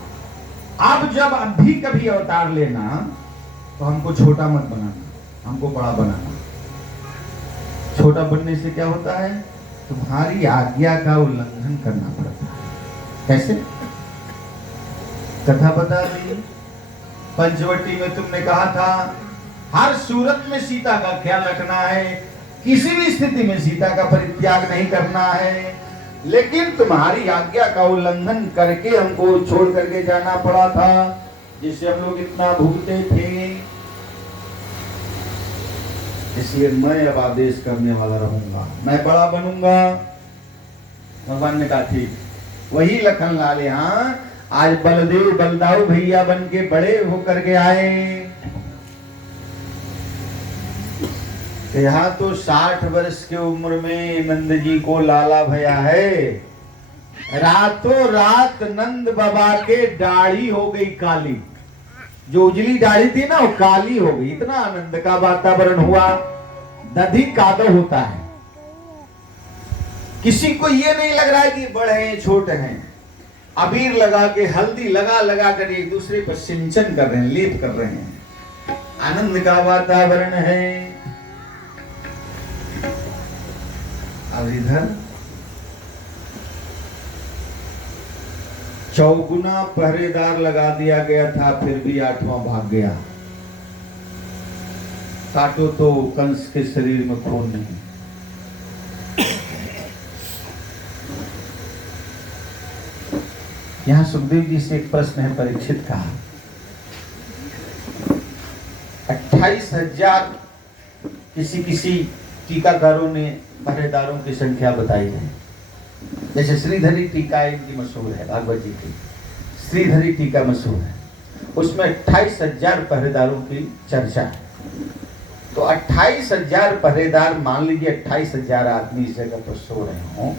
अब जब अभी कभी अवतार लेना तो हमको छोटा मत बनाना, हमको बड़ा बनाना। छोटा बनने से क्या होता है, तुम्हारी आज्ञा का उल्लंघन करना पड़ता है। कैसे? कथा बता दी, पंचवटी में तुमने कहा था हर सूरत में सीता का ख्याल रखना है, किसी भी स्थिति में सीता का परित्याग नहीं करना है, लेकिन तुम्हारी आज्ञा का उल्लंघन करके हमको छोड़ करके जाना पड़ा था, जिससे हम लोग इतना भुगते थे। इसलिए मैं अब आदेश करने वाला रहूंगा, मैं बड़ा बनूंगा। भगवान ने कहा ठीक। वही लखनलाल यहाँ आज बलदेव बलदाऊ भैया बन के बड़े होकर के आए। यहाँ तो 60 वर्ष की उम्र में नंद जी को लाला भया है। रातों रात नंद बाबा के दाढ़ी हो गई काली, जो उजली दाढ़ी थी ना वो काली हो गई। इतना आनंद का वातावरण हुआ। दधी कादो होता है, किसी को ये नहीं लग रहा है कि बड़े हैं छोटे हैं। अबीर लगा के हल्दी लगा लगा कर एक दूसरे पर सिंचन कर रहे हैं, लेप कर रहे हैं। आनंद का वातावरण है। और इधर चौगुना पहरेदार लगा दिया गया था, फिर भी 8वां भाग गया। काटो तो कंस के शरीर में खून नहीं। यहां सुखदेव जी से एक प्रश्न है परीक्षित का। 28,000 किसी टीकाकारों ने पहरेदारों की संख्या बताई है। जैसे श्रीधरी टीका इनकी मशहूर है, भागवत जी की श्रीधरी टीका मशहूर है, उसमें 28,000 पहरेदारों की चर्चा है। तो 28,000 पहरेदार, मान लीजिए 28,000 आदमी इस जगह पर सो रहे हों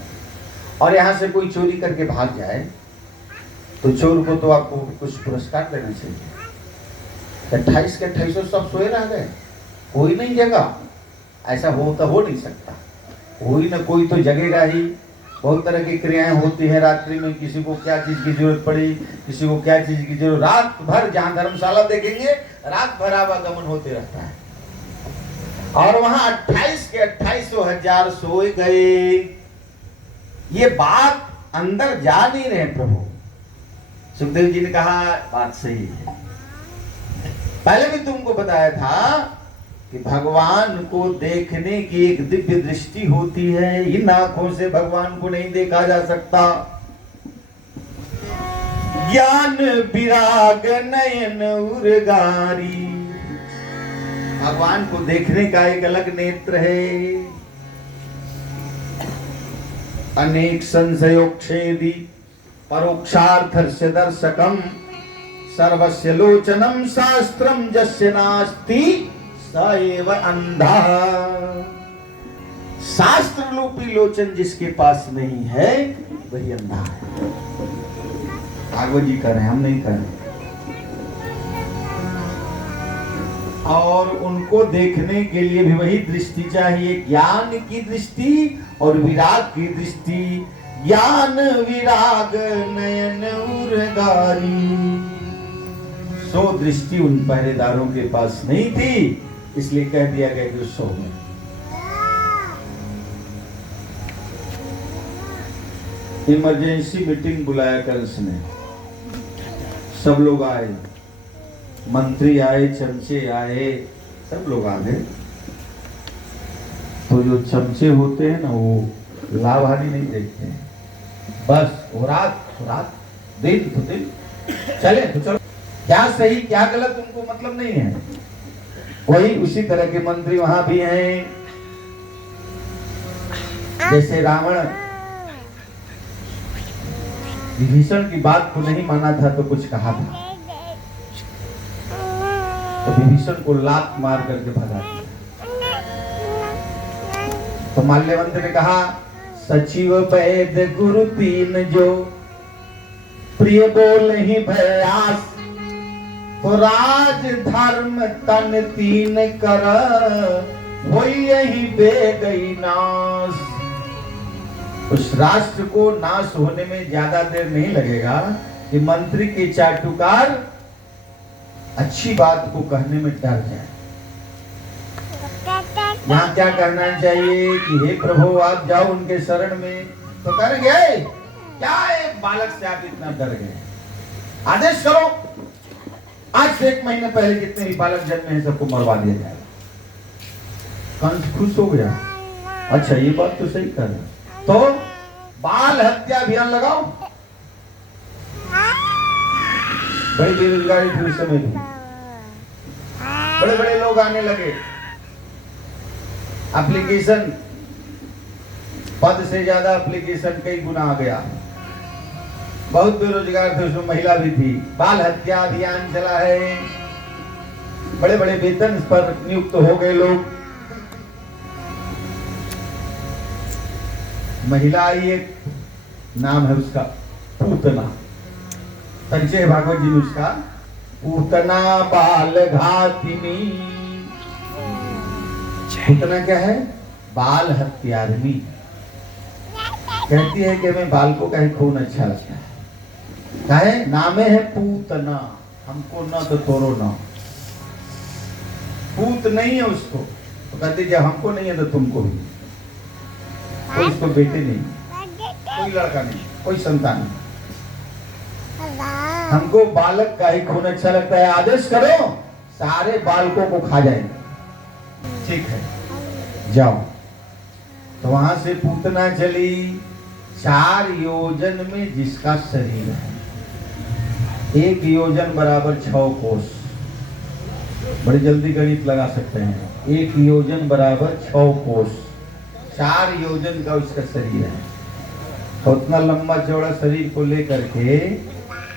और यहाँ से कोई चोरी करके भाग जाए तो चोर को तो आपको कुछ पुरस्कार देना चाहिए। 28 के 28 सब सोए रह गए, कोई नहीं जगा, ऐसा हो नहीं सकता। कोई ना कोई तो जगेगा ही। बहुत तरह की क्रियाएं होती हैं रात्रि में, किसी को क्या चीज की जरूरत पड़ी, किसी को क्या चीज की जरूरत। रात भर जहाँ धर्मशाला देखेंगे रात भर आवागमन होते रहता है, और वहां 28 के 28,000 सोए गए। ये बात अंदर जा नहीं रहे प्रभु। सुखदेव जी ने कहा बात सही है। पहले भी तुमको बताया था कि भगवान को देखने की एक दिव्य दृष्टि होती है। इन आंखों से भगवान को नहीं देखा जा सकता। ज्ञान विराग नयन उर्गारी, भगवान को देखने का एक अलग नेत्र है। अनेक संशयोक्षेदी परोक्षार्थस्य दर्शकम सर्वस्य लोचनम शास्त्रम जस्य नास्ति स एव अंधा। शास्त्र रूपी लोचन जिसके पास नहीं है वही अंधा है। भागवत जी कर रहे हैं, हम नहीं कर रहे। और उनको देखने के लिए भी वही दृष्टि चाहिए, ज्ञान की दृष्टि और विराग की दृष्टि। ज्ञान विराग नयन उर्गारी, सो दृष्टि उन पहरेदारों के पास नहीं थी, इसलिए कह दिया गया कि सो में। इमरजेंसी मीटिंग बुलाया कंस ने, सब लोग आए, मंत्री आए, चमचे आए, सब लोग आ गए। तो जो चमचे होते हैं ना, वो लाभ हानि नहीं देखते हैं, बस वो रात तो रात, दिन तो दिन, चले तो चलो, क्या सही क्या गलत उनको मतलब नहीं है। वही उसी तरह के मंत्री वहां भी हैं। जैसे रावण विभीषण की बात को नहीं माना था तो कुछ कहा था, तो विभीषण को लात मार करके भगा दिया। तो माल्यवंत ने कहा, सचिव वैद्य गुरु तीन जो प्रिय बोल ही भयास, तो राज धर्म तन तीन कर होई यही बे गई नाश। उस राष्ट्र को नाश होने में ज्यादा देर नहीं लगेगा कि मंत्री के चाटुकार अच्छी बात को कहने में डर जाए। यहाँ क्या करना चाहिए कि हे प्रभु आप जाओ उनके शरण में, तो कर गए क्या एक बालक से आप इतना डर गए, आदेश करो आज से 1 महीने पहले जितने भी बालक जन्मे हैं सबको मरवा दिया जाएगा। कंस खुश हो गया, अच्छा ये बात तो सही कर रहे, तो बाल हत्या अभियान लगाओ। बड़ी बेरोजगारी थी उस समय, बड़े बड़े लोग आने लगे, एप्लीकेशन पद से ज्यादा एप्लीकेशन कई गुना आ गया, बहुत बेरोजगार थे, उसमें महिला भी थी। बाल हत्या अभियान चला है, बड़े बड़े वेतन पर नियुक्त हो गए लोग। महिला आई, एक नाम है उसका पूतना, परिचय भागवत जी में उसका, पूतना बाल घातिनी। पूतना क्या है? बाल हत्यारिणी। कहती है कि हमें बालकों का ही खून अच्छा लगता है, काहे नामे है पूतना, हमको न तो तोरो न, पूत नहीं है उसको, तो कहती जब हमको नहीं है तो तुमको भी। कोई उसको बेटे नहीं, कोई लड़का नहीं, कोई संतान नहीं, हमको बालक का ही खून अच्छा लगता है, आदेश करो सारे बालकों को खा जाएंगे। ठीक है जाओ। तो वहां से पूतना चली, 4 योजन में जिसका शरीर है, 1 योजन बराबर 6 कोस, बड़ी जल्दी गणित लगा सकते हैं। 1 योजन बराबर 6 कोस, 4 योजन का उसका शरीर है। तो उतना लंबा चौड़ा शरीर को लेकर के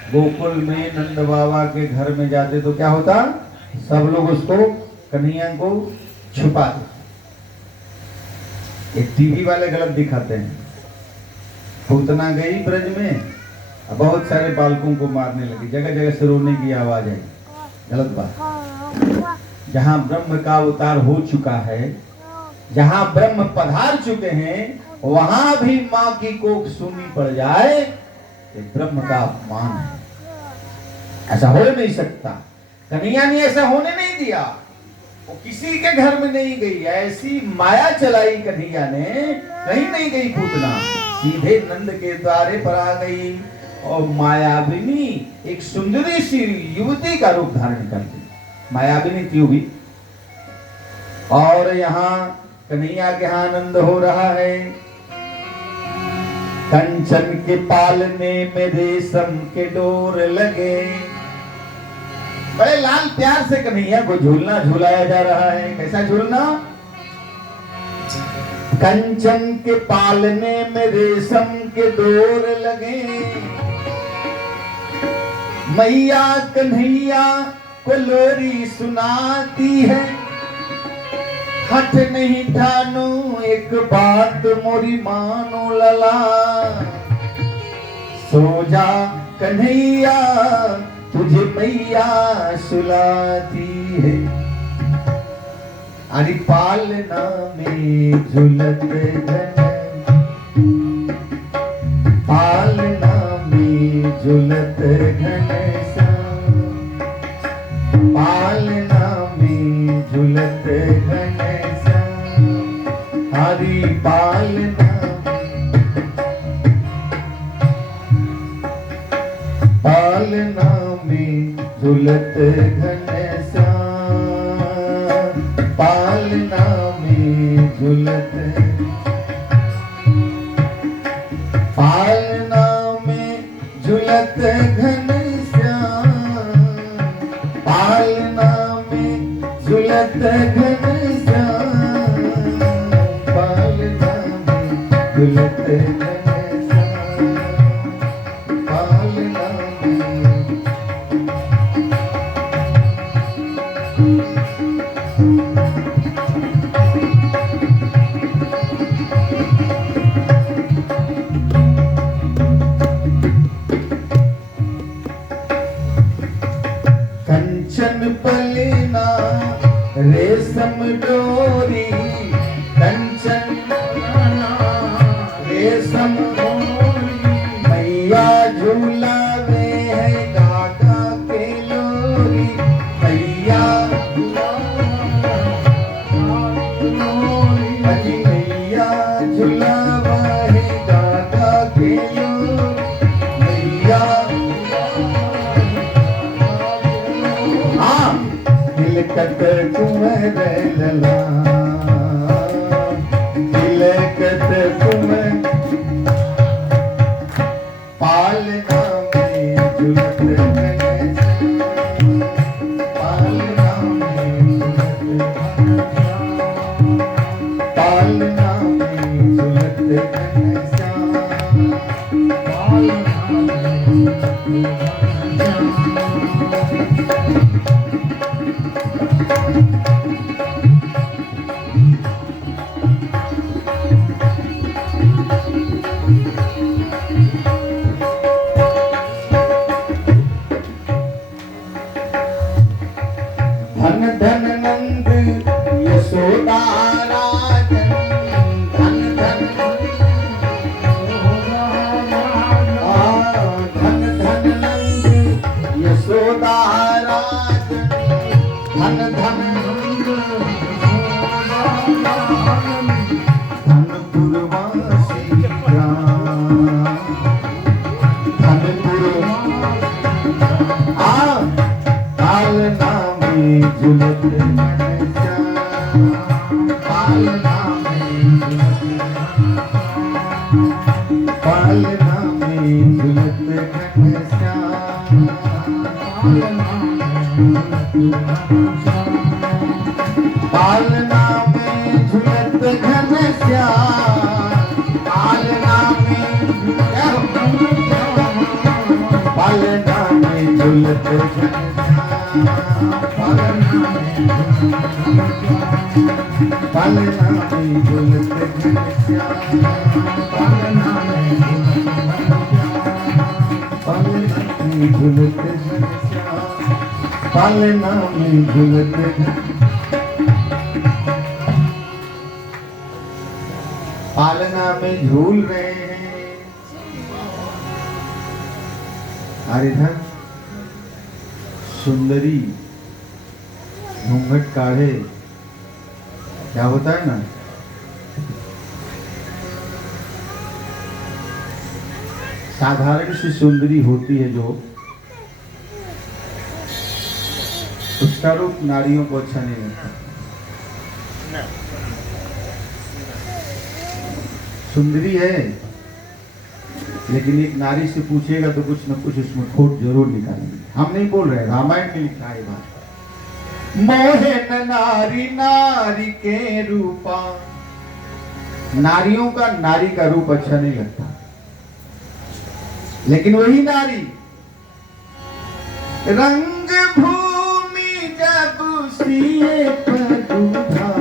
गोकुल में नंद बाबा के घर में जाते तो क्या होता, सब लोग उसको कन्हैया को छुपाते। एक टीवी वाले गलत दिखाते हैं, पूतना गई ब्रज में, बहुत सारे बालकों को मारने लगी, जगह जगह से रोने की आवाज आई, गलत बात। जहां ब्रह्म का अवतार हो चुका है, जहां ब्रह्म पधार चुके हैं, वहां भी मां की कोख सुनी पड़ जाए, ये ब्रह्म का अपमान है, ऐसा हो नहीं सकता। कन्हैया ने ऐसा होने नहीं दिया, वो किसी के घर में नहीं गई, ऐसी माया चलाई कन्हैया ने, कहीं नहीं गई पूतना, सीधे नंद के द्वारे पर आ गई और मायाविनी एक सुंदरी सी युवती का रूप धारण कर दी, मायाविनी थी वो भी। और यहाँ कन्हैया के यहाँ आनंद हो रहा है, कंचन के पालने में रेशम के डोर लगे, बड़े लाल प्यार से कन्हैया को झूलना झूलाया जा रहा है। कैसा झूलना? कंचन के पालने में रेशम के डोर लगे, मैया कन्हैया को लोरी सुनाती है, हट नहीं ठानो एक बात मोरी मानो लला, सो जा कन्हैया तुझे मैया सुलाती है। अरे पालना में झुलत घन, पालना में झुलत घन श्याम, झुलत घनश्याम हरि पालना पालना में झुलत घनश्याम पालना में झुलत पालना में झुलत घनश्याम पालना में झुलत घनश्याम पालना में झुलत घनश्याम पालना में कंचन पलेना रेशम डोरी कंचन पलेना रेशम डोरी मैया झूलावे है गागा के लोरी मैया अजी मैया झूलावा है गागा के लोरी मैया तिलकत कुंवर लला तिलकत कुंवर पालना में झुलत घनश्याम पालना में झुलत घनश्याम पालना में झुलत घनश्याम पालना में झुलत घनश्याम धन धन नंद यशोदा राजन धन धन धन धन नंद यशोदा राजन धन धन धनपुरवासी धनपुर पालना में झुलत घनश्याम पालना में झुलत पालना में झुलत घनश्याम पालना में झुलत घनश्याम पालना में पालना में झुलत घनश्याम पालना में झुलत घनश्याम पालना में झुलत घनश्याम पालना में झुलत पालना में झूल रहे हैं और इधर सुंदरी घूंघट काढ़े क्या होता है ना साधारण सी सुंदरी होती है जो उसका रूप नारियों को अच्छा नहीं लगता सुंदरी है लेकिन एक नारी से पूछेगा तो कुछ न कुछ उसमें खोट जरूर निकालेंगे हम नहीं बोल रहे रामायण में लिखा है बात मोहे न नारी नारी के रूपा नारियों का नारी का रूप अच्छा नहीं लगता लेकिन वही नारी रंग भूमि जब सिए पर उधारी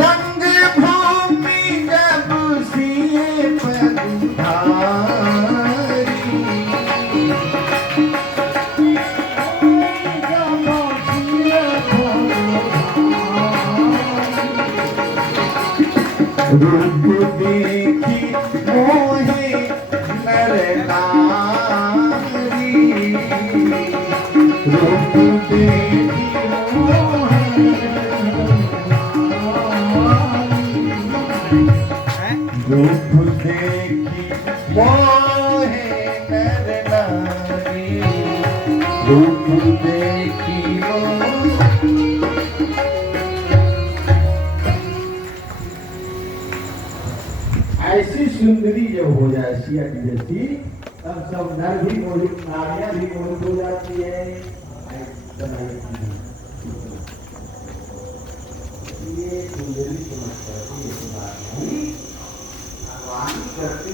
रंग भूमि जब सिए पर उधारी रूप देखी मोहे नर नारी, रूप देखी मोहे रूप देखी मोहे नर नारी, रूप देखी मोहे। ऐसी सुंदरी जब हो जाए सिया की जैसी, तब सब नर भी मोहित, नारियां भी मोहित हो जाती है। ये सुंदरी समझ करती है, भगवान करते